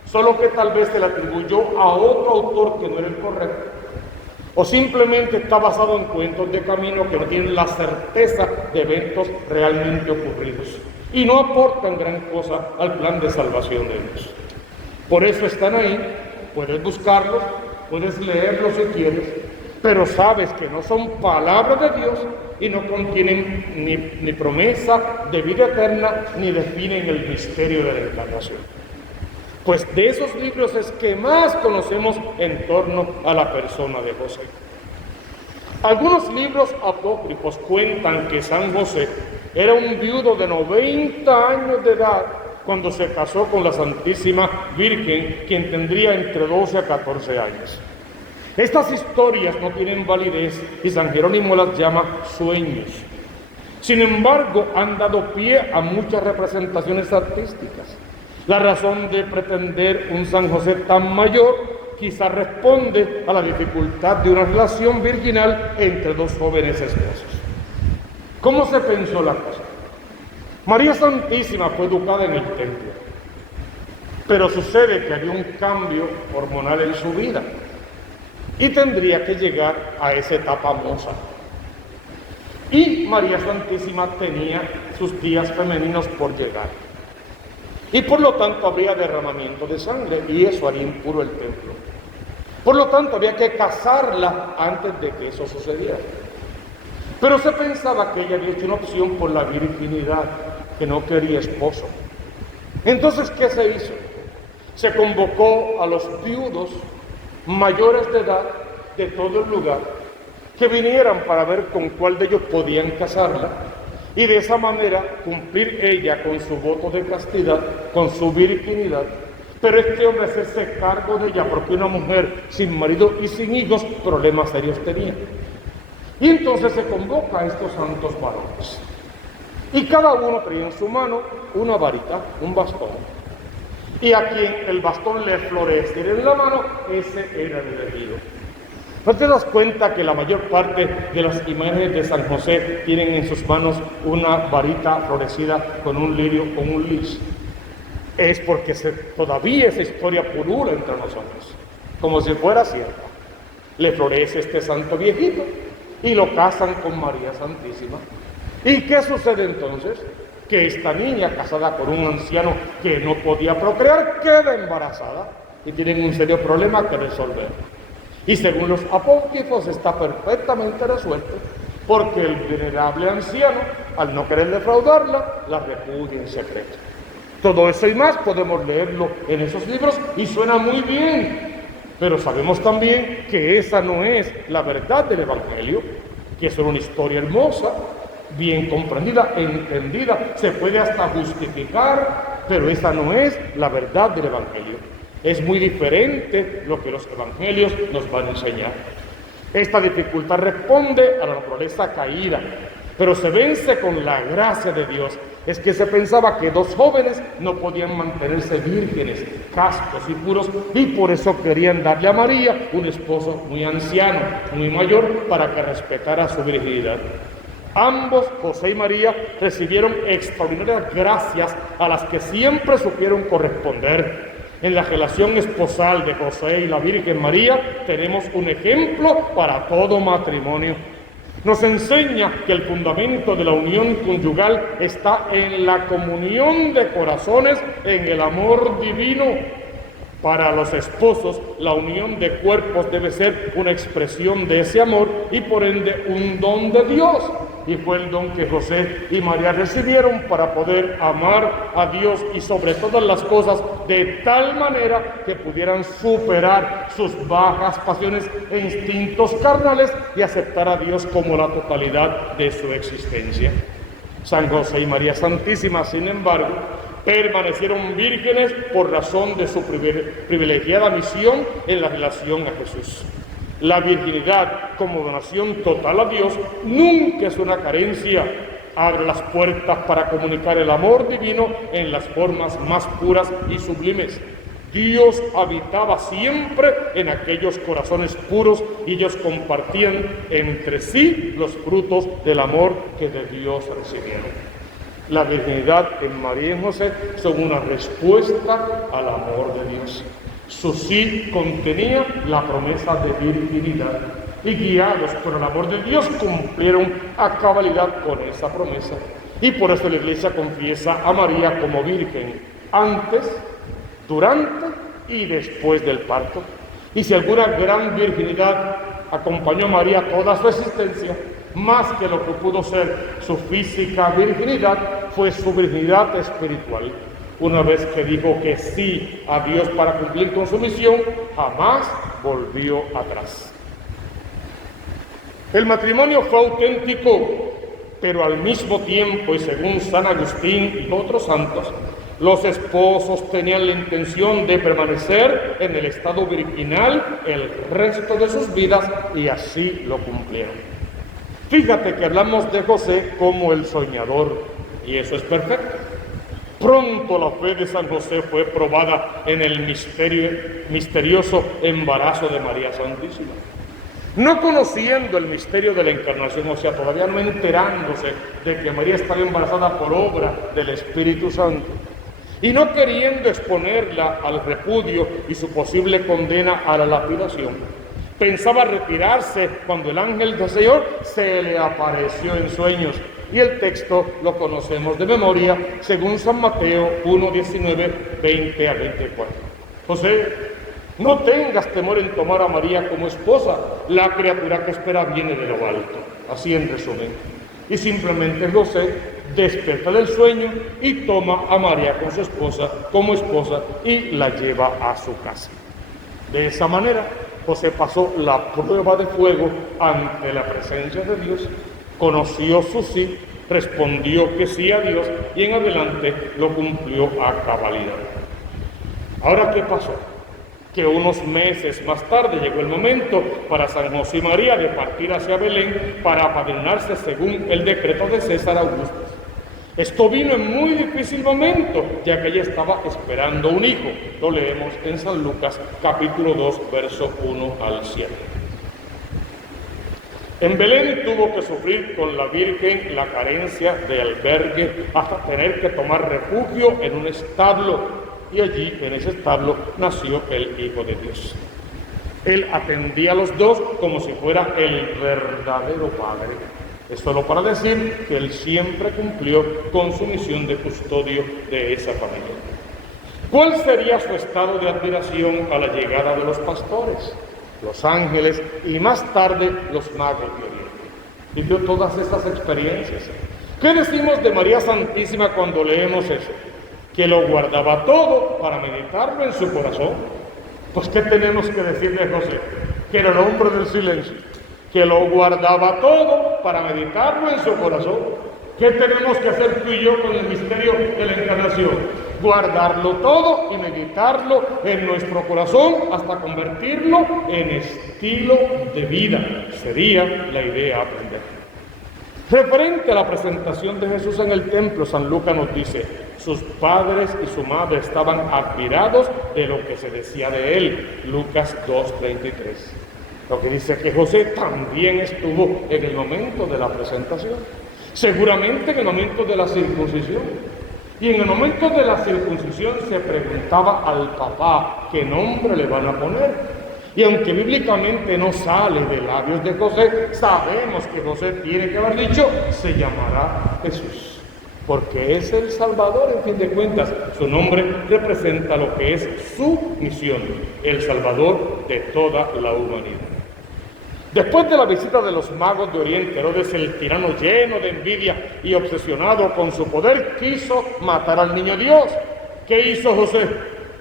solo que tal vez se le atribuyó a otro autor que no era el correcto, o simplemente está basado en cuentos de camino que no tienen la certeza de eventos realmente ocurridos y no aportan gran cosa al plan de salvación de Dios. Por eso están ahí, puedes buscarlos, puedes leerlos si quieres, pero sabes que no son palabras de Dios y no contienen ni promesa de vida eterna, ni definen el misterio de la encarnación. Pues de esos libros es que más conocemos en torno a la persona de José. Algunos libros apócrifos cuentan que San José era un viudo de 90 años de edad cuando se casó con la Santísima Virgen, quien tendría entre 12 a 14 años. Estas historias no tienen validez y San Jerónimo las llama sueños. Sin embargo, han dado pie a muchas representaciones artísticas. La razón de pretender un San José tan mayor quizá responde a la dificultad de una relación virginal entre dos jóvenes esposos. ¿Cómo se pensó la cosa? María Santísima fue educada en el templo, pero sucede que había un cambio hormonal en su vida. y tendría que llegar a esa etapa moza. Y María Santísima tenía sus días femeninos por llegar. Y por lo tanto habría derramamiento de sangre y eso haría impuro el templo. Por lo tanto había que casarla antes de que eso sucediera. Pero se pensaba que ella había hecho una opción por la virginidad, que no quería esposo. Entonces, ¿qué se hizo? Se convocó a los viudos mayores de edad de todo el lugar que vinieran para ver con cuál de ellos podían casarla y de esa manera cumplir ella con su voto de castidad, con su virginidad, pero este hombre hacerse cargo de ella porque una mujer sin marido y sin hijos problemas serios tenía. Y entonces se convoca a estos santos varones y cada uno traía en su mano una varita, un bastón, y a quien el bastón le floreciera en la mano, ese era el elegido. ¿No te das cuenta que la mayor parte de las imágenes de San José tienen en sus manos una varita florecida con un lirio, con un lis? Es porque todavía esa historia pulula entre nosotros, como si fuera cierta. Le florece este santo viejito y lo casan con María Santísima. ¿Y qué sucede entonces? Que esta niña, casada con un anciano que no podía procrear, queda embarazada y tienen un serio problema que resolver. Y según los apócrifos está perfectamente resuelto, porque el venerable anciano, al no querer defraudarla, la repudia en secreto. Todo eso y más podemos leerlo en esos libros y suena muy bien, pero sabemos también que esa no es la verdad del Evangelio, que es una historia hermosa, bien comprendida, entendida, se puede hasta justificar, pero esa no es la verdad del Evangelio. Es muy diferente lo que los evangelios nos van a enseñar. Esta dificultad responde a la naturaleza caída, pero se vence con la gracia de Dios. Es que se pensaba que dos jóvenes no podían mantenerse vírgenes, castos y puros, y por eso querían darle a María un esposo muy anciano, muy mayor, para que respetara su virginidad. Ambos, José y María, recibieron extraordinarias gracias a las que siempre supieron corresponder. En la relación esposal de José y la Virgen María tenemos un ejemplo para todo matrimonio. Nos enseña que el fundamento de la unión conyugal está en la comunión de corazones, en el amor divino. Para los esposos, la unión de cuerpos debe ser una expresión de ese amor y por ende un don de Dios. Y fue el don que José y María recibieron para poder amar a Dios y sobre todas las cosas de tal manera que pudieran superar sus bajas pasiones e instintos carnales y aceptar a Dios como la totalidad de su existencia. San José y María Santísima, sin embargo, permanecieron vírgenes por razón de su privilegiada misión en la relación a Jesús. La virginidad como donación total a Dios nunca es una carencia. Abre las puertas para comunicar el amor divino en las formas más puras y sublimes. Dios habitaba siempre en aquellos corazones puros y ellos compartían entre sí los frutos del amor que de Dios recibieron. La virginidad en María y en José son una respuesta al amor de Dios. Su sí contenía la promesa de virginidad y guiados por el amor de Dios cumplieron a cabalidad con esa promesa. Y por eso la Iglesia confiesa a María como virgen antes, durante y después del parto. Y si alguna gran virginidad acompañó a María toda su existencia, más que lo que pudo ser su física virginidad, fue su virginidad espiritual. Una vez que dijo que sí a Dios para cumplir con su misión, jamás volvió atrás. El matrimonio fue auténtico, pero al mismo tiempo, y según San Agustín y otros santos, los esposos tenían la intención de permanecer en el estado virginal el resto de sus vidas y así lo cumplieron. Fíjate que hablamos de José como el soñador, y eso es perfecto. Pronto la fe de San José fue probada en el misterioso embarazo de María Santísima. No conociendo el misterio de la encarnación, o sea, todavía no enterándose de que María estaba embarazada por obra del Espíritu Santo, y no queriendo exponerla al repudio y su posible condena a la lapidación, Pensaba retirarse cuando el ángel del Señor se le apareció en sueños. Y el texto lo conocemos de memoria, según San Mateo 1, 19, 20 a 24. José, no tengas temor en tomar a María como esposa. La criatura que espera viene de lo alto. Así en resumen. Y simplemente José despierta del sueño y toma a María con su esposa, como esposa, y la lleva a su casa. De esa manera, José pasó la prueba de fuego ante la presencia de Dios, conoció su sí, respondió que sí a Dios y en adelante lo cumplió a cabalidad. Ahora, ¿qué pasó? Que unos meses más tarde llegó el momento para San José y María de partir hacia Belén para apadrinarse según el decreto de César Augusto. Esto vino en muy difícil momento, ya que ella estaba esperando un hijo. Lo leemos en San Lucas, capítulo 2, verso 1 al 7. En Belén tuvo que sufrir con la Virgen la carencia de albergue hasta tener que tomar refugio en un establo. Y allí, en ese establo, nació el Hijo de Dios. Él atendía a los dos como si fuera el verdadero Padre. Es solo para decir que él siempre cumplió con su misión de custodio de esa familia. ¿Cuál sería su estado de admiración a la llegada de los pastores, los ángeles y más tarde los magos de Oriente? Vivió todas estas experiencias. ¿Qué decimos de María Santísima cuando leemos eso? Que lo guardaba todo para meditarlo en su corazón. Pues, ¿qué tenemos que decir de José? Que era el hombre del silencio, que lo guardaba todo para meditarlo en su corazón. ¿Qué tenemos que hacer tú y yo con el misterio de la encarnación? Guardarlo todo y meditarlo en nuestro corazón hasta convertirlo en estilo de vida. Sería la idea aprender. Referente a la presentación de Jesús en el templo, San Lucas nos dice: sus padres y su madre estaban admirados de lo que se decía de él. Lucas 2:33. Lo que dice que José también estuvo en el momento de la presentación. Seguramente en el momento de la circuncisión. Y en el momento de la circuncisión se preguntaba al papá qué nombre le van a poner. Y aunque bíblicamente no sale de labios de José, sabemos que José tiene que haber dicho: se llamará Jesús, porque es el Salvador. En fin de cuentas, su nombre representa lo que es su misión, el Salvador de toda la humanidad. Después de la visita de los magos de Oriente, Herodes, el tirano lleno de envidia y obsesionado con su poder, quiso matar al niño Dios. ¿Qué hizo José?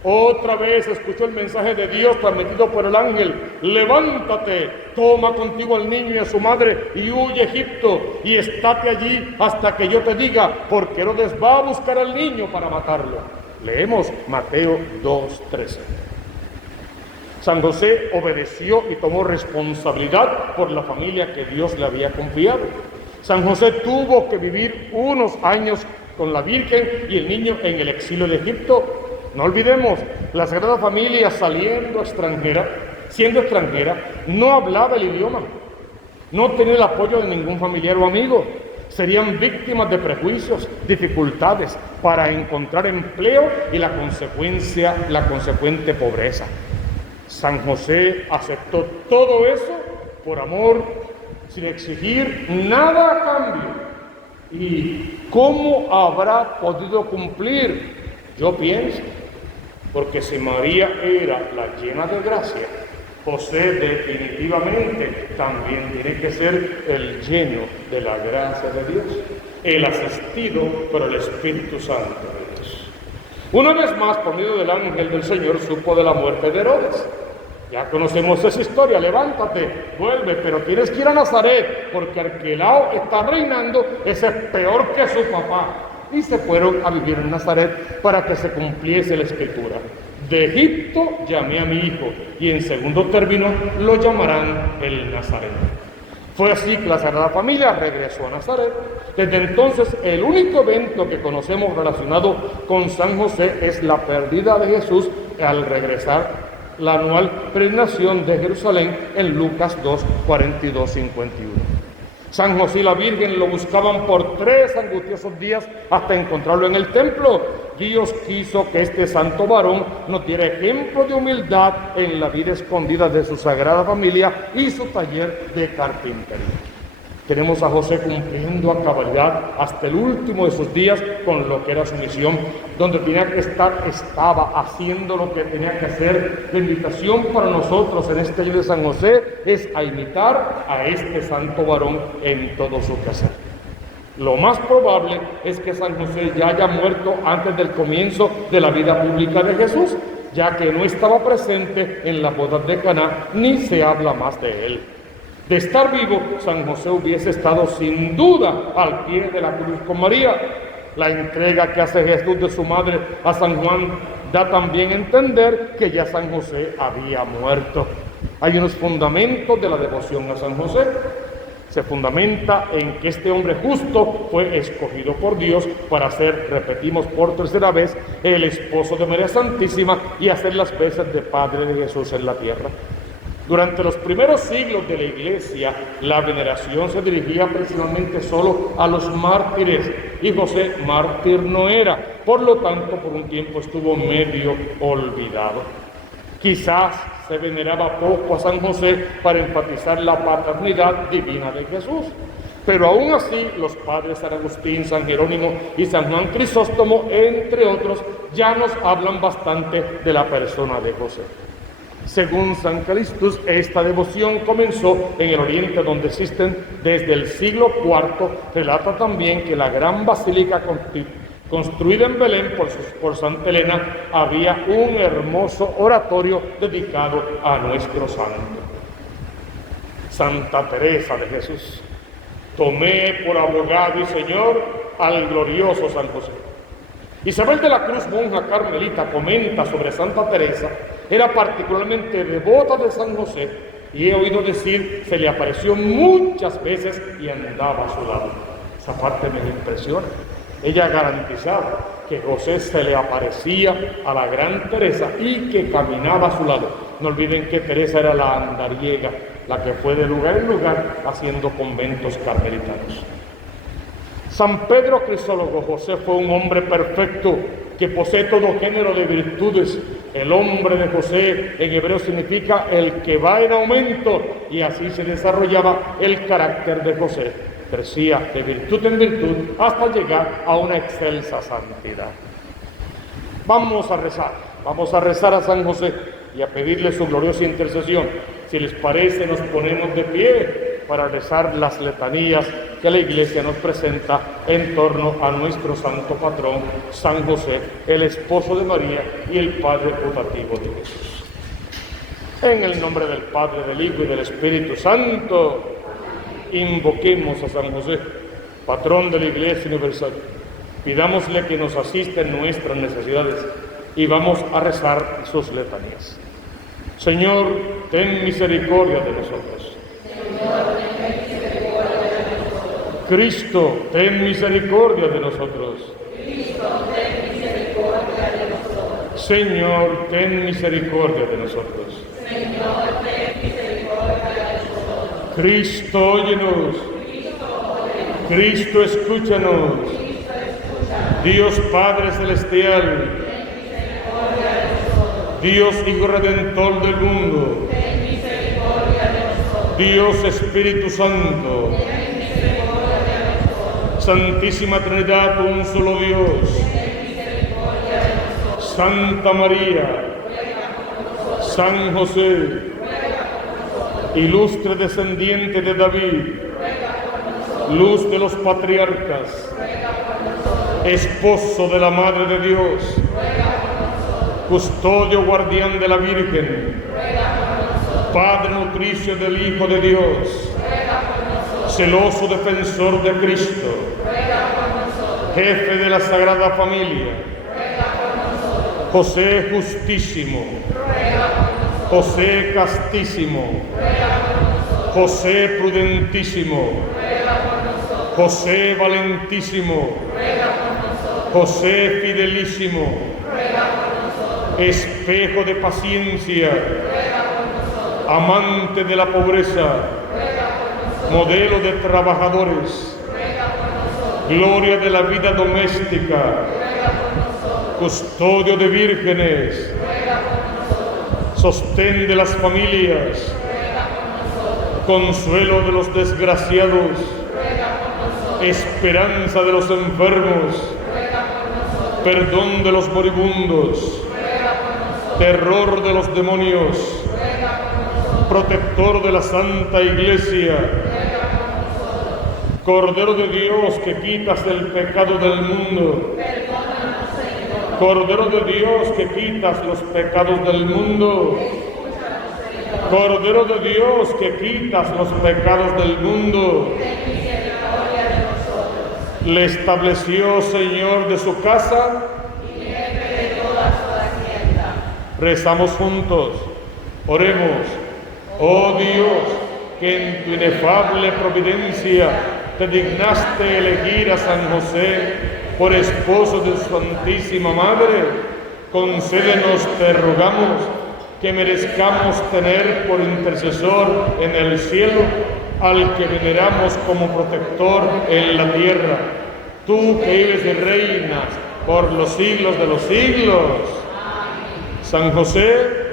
Otra vez escuchó el mensaje de Dios transmitido por el ángel: levántate, toma contigo al niño y a su madre y huye a Egipto y estate allí hasta que yo te diga, porque Herodes va a buscar al niño para matarlo. Leemos Mateo 2:13. San José obedeció y tomó responsabilidad por la familia que Dios le había confiado. San José tuvo que vivir unos años con la Virgen y el niño en el exilio de Egipto. No olvidemos, la Sagrada Familia siendo extranjera, no hablaba el idioma, no tenía el apoyo de ningún familiar o amigo. Serían víctimas de prejuicios, dificultades para encontrar empleo y la consecuente pobreza. San José aceptó todo eso por amor, sin exigir nada a cambio. ¿Y cómo habrá podido cumplir? Yo pienso, porque si María era la llena de gracia, José definitivamente también tiene que ser el lleno de la gracia de Dios, el asistido por el Espíritu Santo de Dios. Una vez más, por medio del ángel del Señor, supo de la muerte de Herodes. Ya conocemos esa historia: levántate, vuelve, pero tienes que ir a Nazaret, porque Arquelao está reinando, ese es peor que su papá. Y se fueron a vivir en Nazaret para que se cumpliese la escritura: de Egipto llamé a mi hijo, y en segundo término lo llamarán el Nazareno. Fue así que la Sagrada Familia regresó a Nazaret. Desde entonces, el único evento que conocemos relacionado con San José es la pérdida de Jesús al regresar la anual peregrinación de Jerusalén en Lucas 2, 42, 51. San José y la Virgen lo buscaban por 3 angustiosos días hasta encontrarlo en el templo. Dios quiso que este santo varón nos diera ejemplo de humildad en la vida escondida de su sagrada familia y su taller de carpintería. Tenemos a José cumpliendo a cabalidad hasta el último de sus días con lo que era su misión. Donde tenía que estar, estaba haciendo lo que tenía que hacer. La invitación para nosotros en este año de San José es a imitar a este santo varón en todo su quehacer. Lo más probable es que San José ya haya muerto antes del comienzo de la vida pública de Jesús, ya que no estaba presente en las bodas de Caná, ni se habla más de él. De estar vivo, San José hubiese estado sin duda al pie de la cruz con María. La entrega que hace Jesús de su madre a San Juan da también a entender que ya San José había muerto. Hay unos fundamentos de la devoción a San José. Se fundamenta en que este hombre justo fue escogido por Dios para ser, repetimos por tercera vez, el esposo de María Santísima y hacer las veces de Padre de Jesús en la tierra. Durante los primeros siglos de la Iglesia, la veneración se dirigía principalmente solo a los mártires, y José mártir no era, por lo tanto, por un tiempo estuvo medio olvidado. Quizás se veneraba poco a San José para enfatizar la paternidad divina de Jesús, pero aún así los padres San Agustín, San Jerónimo y San Juan Crisóstomo, entre otros, ya nos hablan bastante de la persona de José. Según San Calixtus, esta devoción comenzó en el Oriente, donde existen desde el siglo IV. Relata también que la gran basílica construida en Belén por Santa Elena había un hermoso oratorio dedicado a nuestro santo. Santa Teresa de Jesús. Tomé por abogado y señor al glorioso San José. Isabel de la Cruz, monja carmelita, comenta sobre Santa Teresa: era particularmente devota de San José y he oído decir se le apareció muchas veces y andaba a su lado. Esa parte me impresiona. Ella garantizaba que José se le aparecía a la gran Teresa y que caminaba a su lado. No olviden que Teresa era la andariega, la que fue de lugar en lugar haciendo conventos carmelitanos. San Pedro Crisólogo: José fue un hombre perfecto que posee todo género de virtudes. El hombre de José en hebreo significa el que va en aumento, y así se desarrollaba el carácter de José. Crecía de virtud en virtud hasta llegar a una excelsa santidad. Vamos a rezar a San José y a pedirle su gloriosa intercesión. Si les parece, nos ponemos de pie para rezar las letanías que la Iglesia nos presenta en torno a nuestro santo patrón, San José, el esposo de María y el Padre putativo de Jesús. En el nombre del Padre, del Hijo y del Espíritu Santo, invoquemos a San José, patrón de la Iglesia universal. Pidámosle que nos asista en nuestras necesidades y vamos a rezar sus letanías. Señor, ten misericordia de nosotros. Señor, ten misericordia de nosotros. Cristo, ten misericordia de nosotros. Cristo, ten misericordia de nosotros. Señor, ten misericordia de nosotros. Señor, ten misericordia de nosotros. Cristo, óyenos. Cristo, escúchanos. Dios Padre Celestial, Dios Hijo Redentor del mundo, Ten misericordia de nosotros. Dios Espíritu Santo, Ten misericordia de nosotros. Santísima Trinidad, un solo Dios, Ten misericordia de nosotros. Santa María, San José, ilustre descendiente de David, luz de los patriarcas, esposo de la Madre de Dios, custodio guardián de la Virgen, Padre nutricio del Hijo de Dios, celoso defensor de Cristo, jefe de la Sagrada Familia, José justísimo, José castísimo, José prudentísimo, José valentísimo, José fidelísimo, espejo de paciencia, amante de la pobreza, modelo de trabajadores, gloria de la vida doméstica, custodio de vírgenes, sostén de las familias, consuelo de los desgraciados, esperanza de los enfermos, perdón de los moribundos, terror de los demonios, protector de la Santa Iglesia, Cordero de Dios que quitas el pecado del mundo, Cordero de Dios que quitas los pecados del mundo, Cordero de Dios que quitas los pecados del mundo. Le estableció Señor de su casa y jefe de toda su hacienda. Rezamos juntos, oremos. Oh Dios, que en tu inefable providencia te dignaste elegir a San José por esposo de su Santísima Madre, concédenos, te rogamos, que merezcamos tener por intercesor en el cielo al que veneramos como protector en la tierra. Tú que vives y reinas por los siglos de los siglos. San José,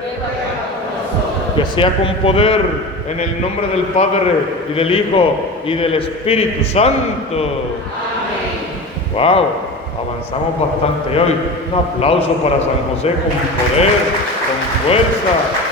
que sea con poder en el nombre del Padre y del Hijo y del Espíritu Santo. ¡Wow! Avanzamos bastante hoy. Un aplauso para San José con poder, con fuerza.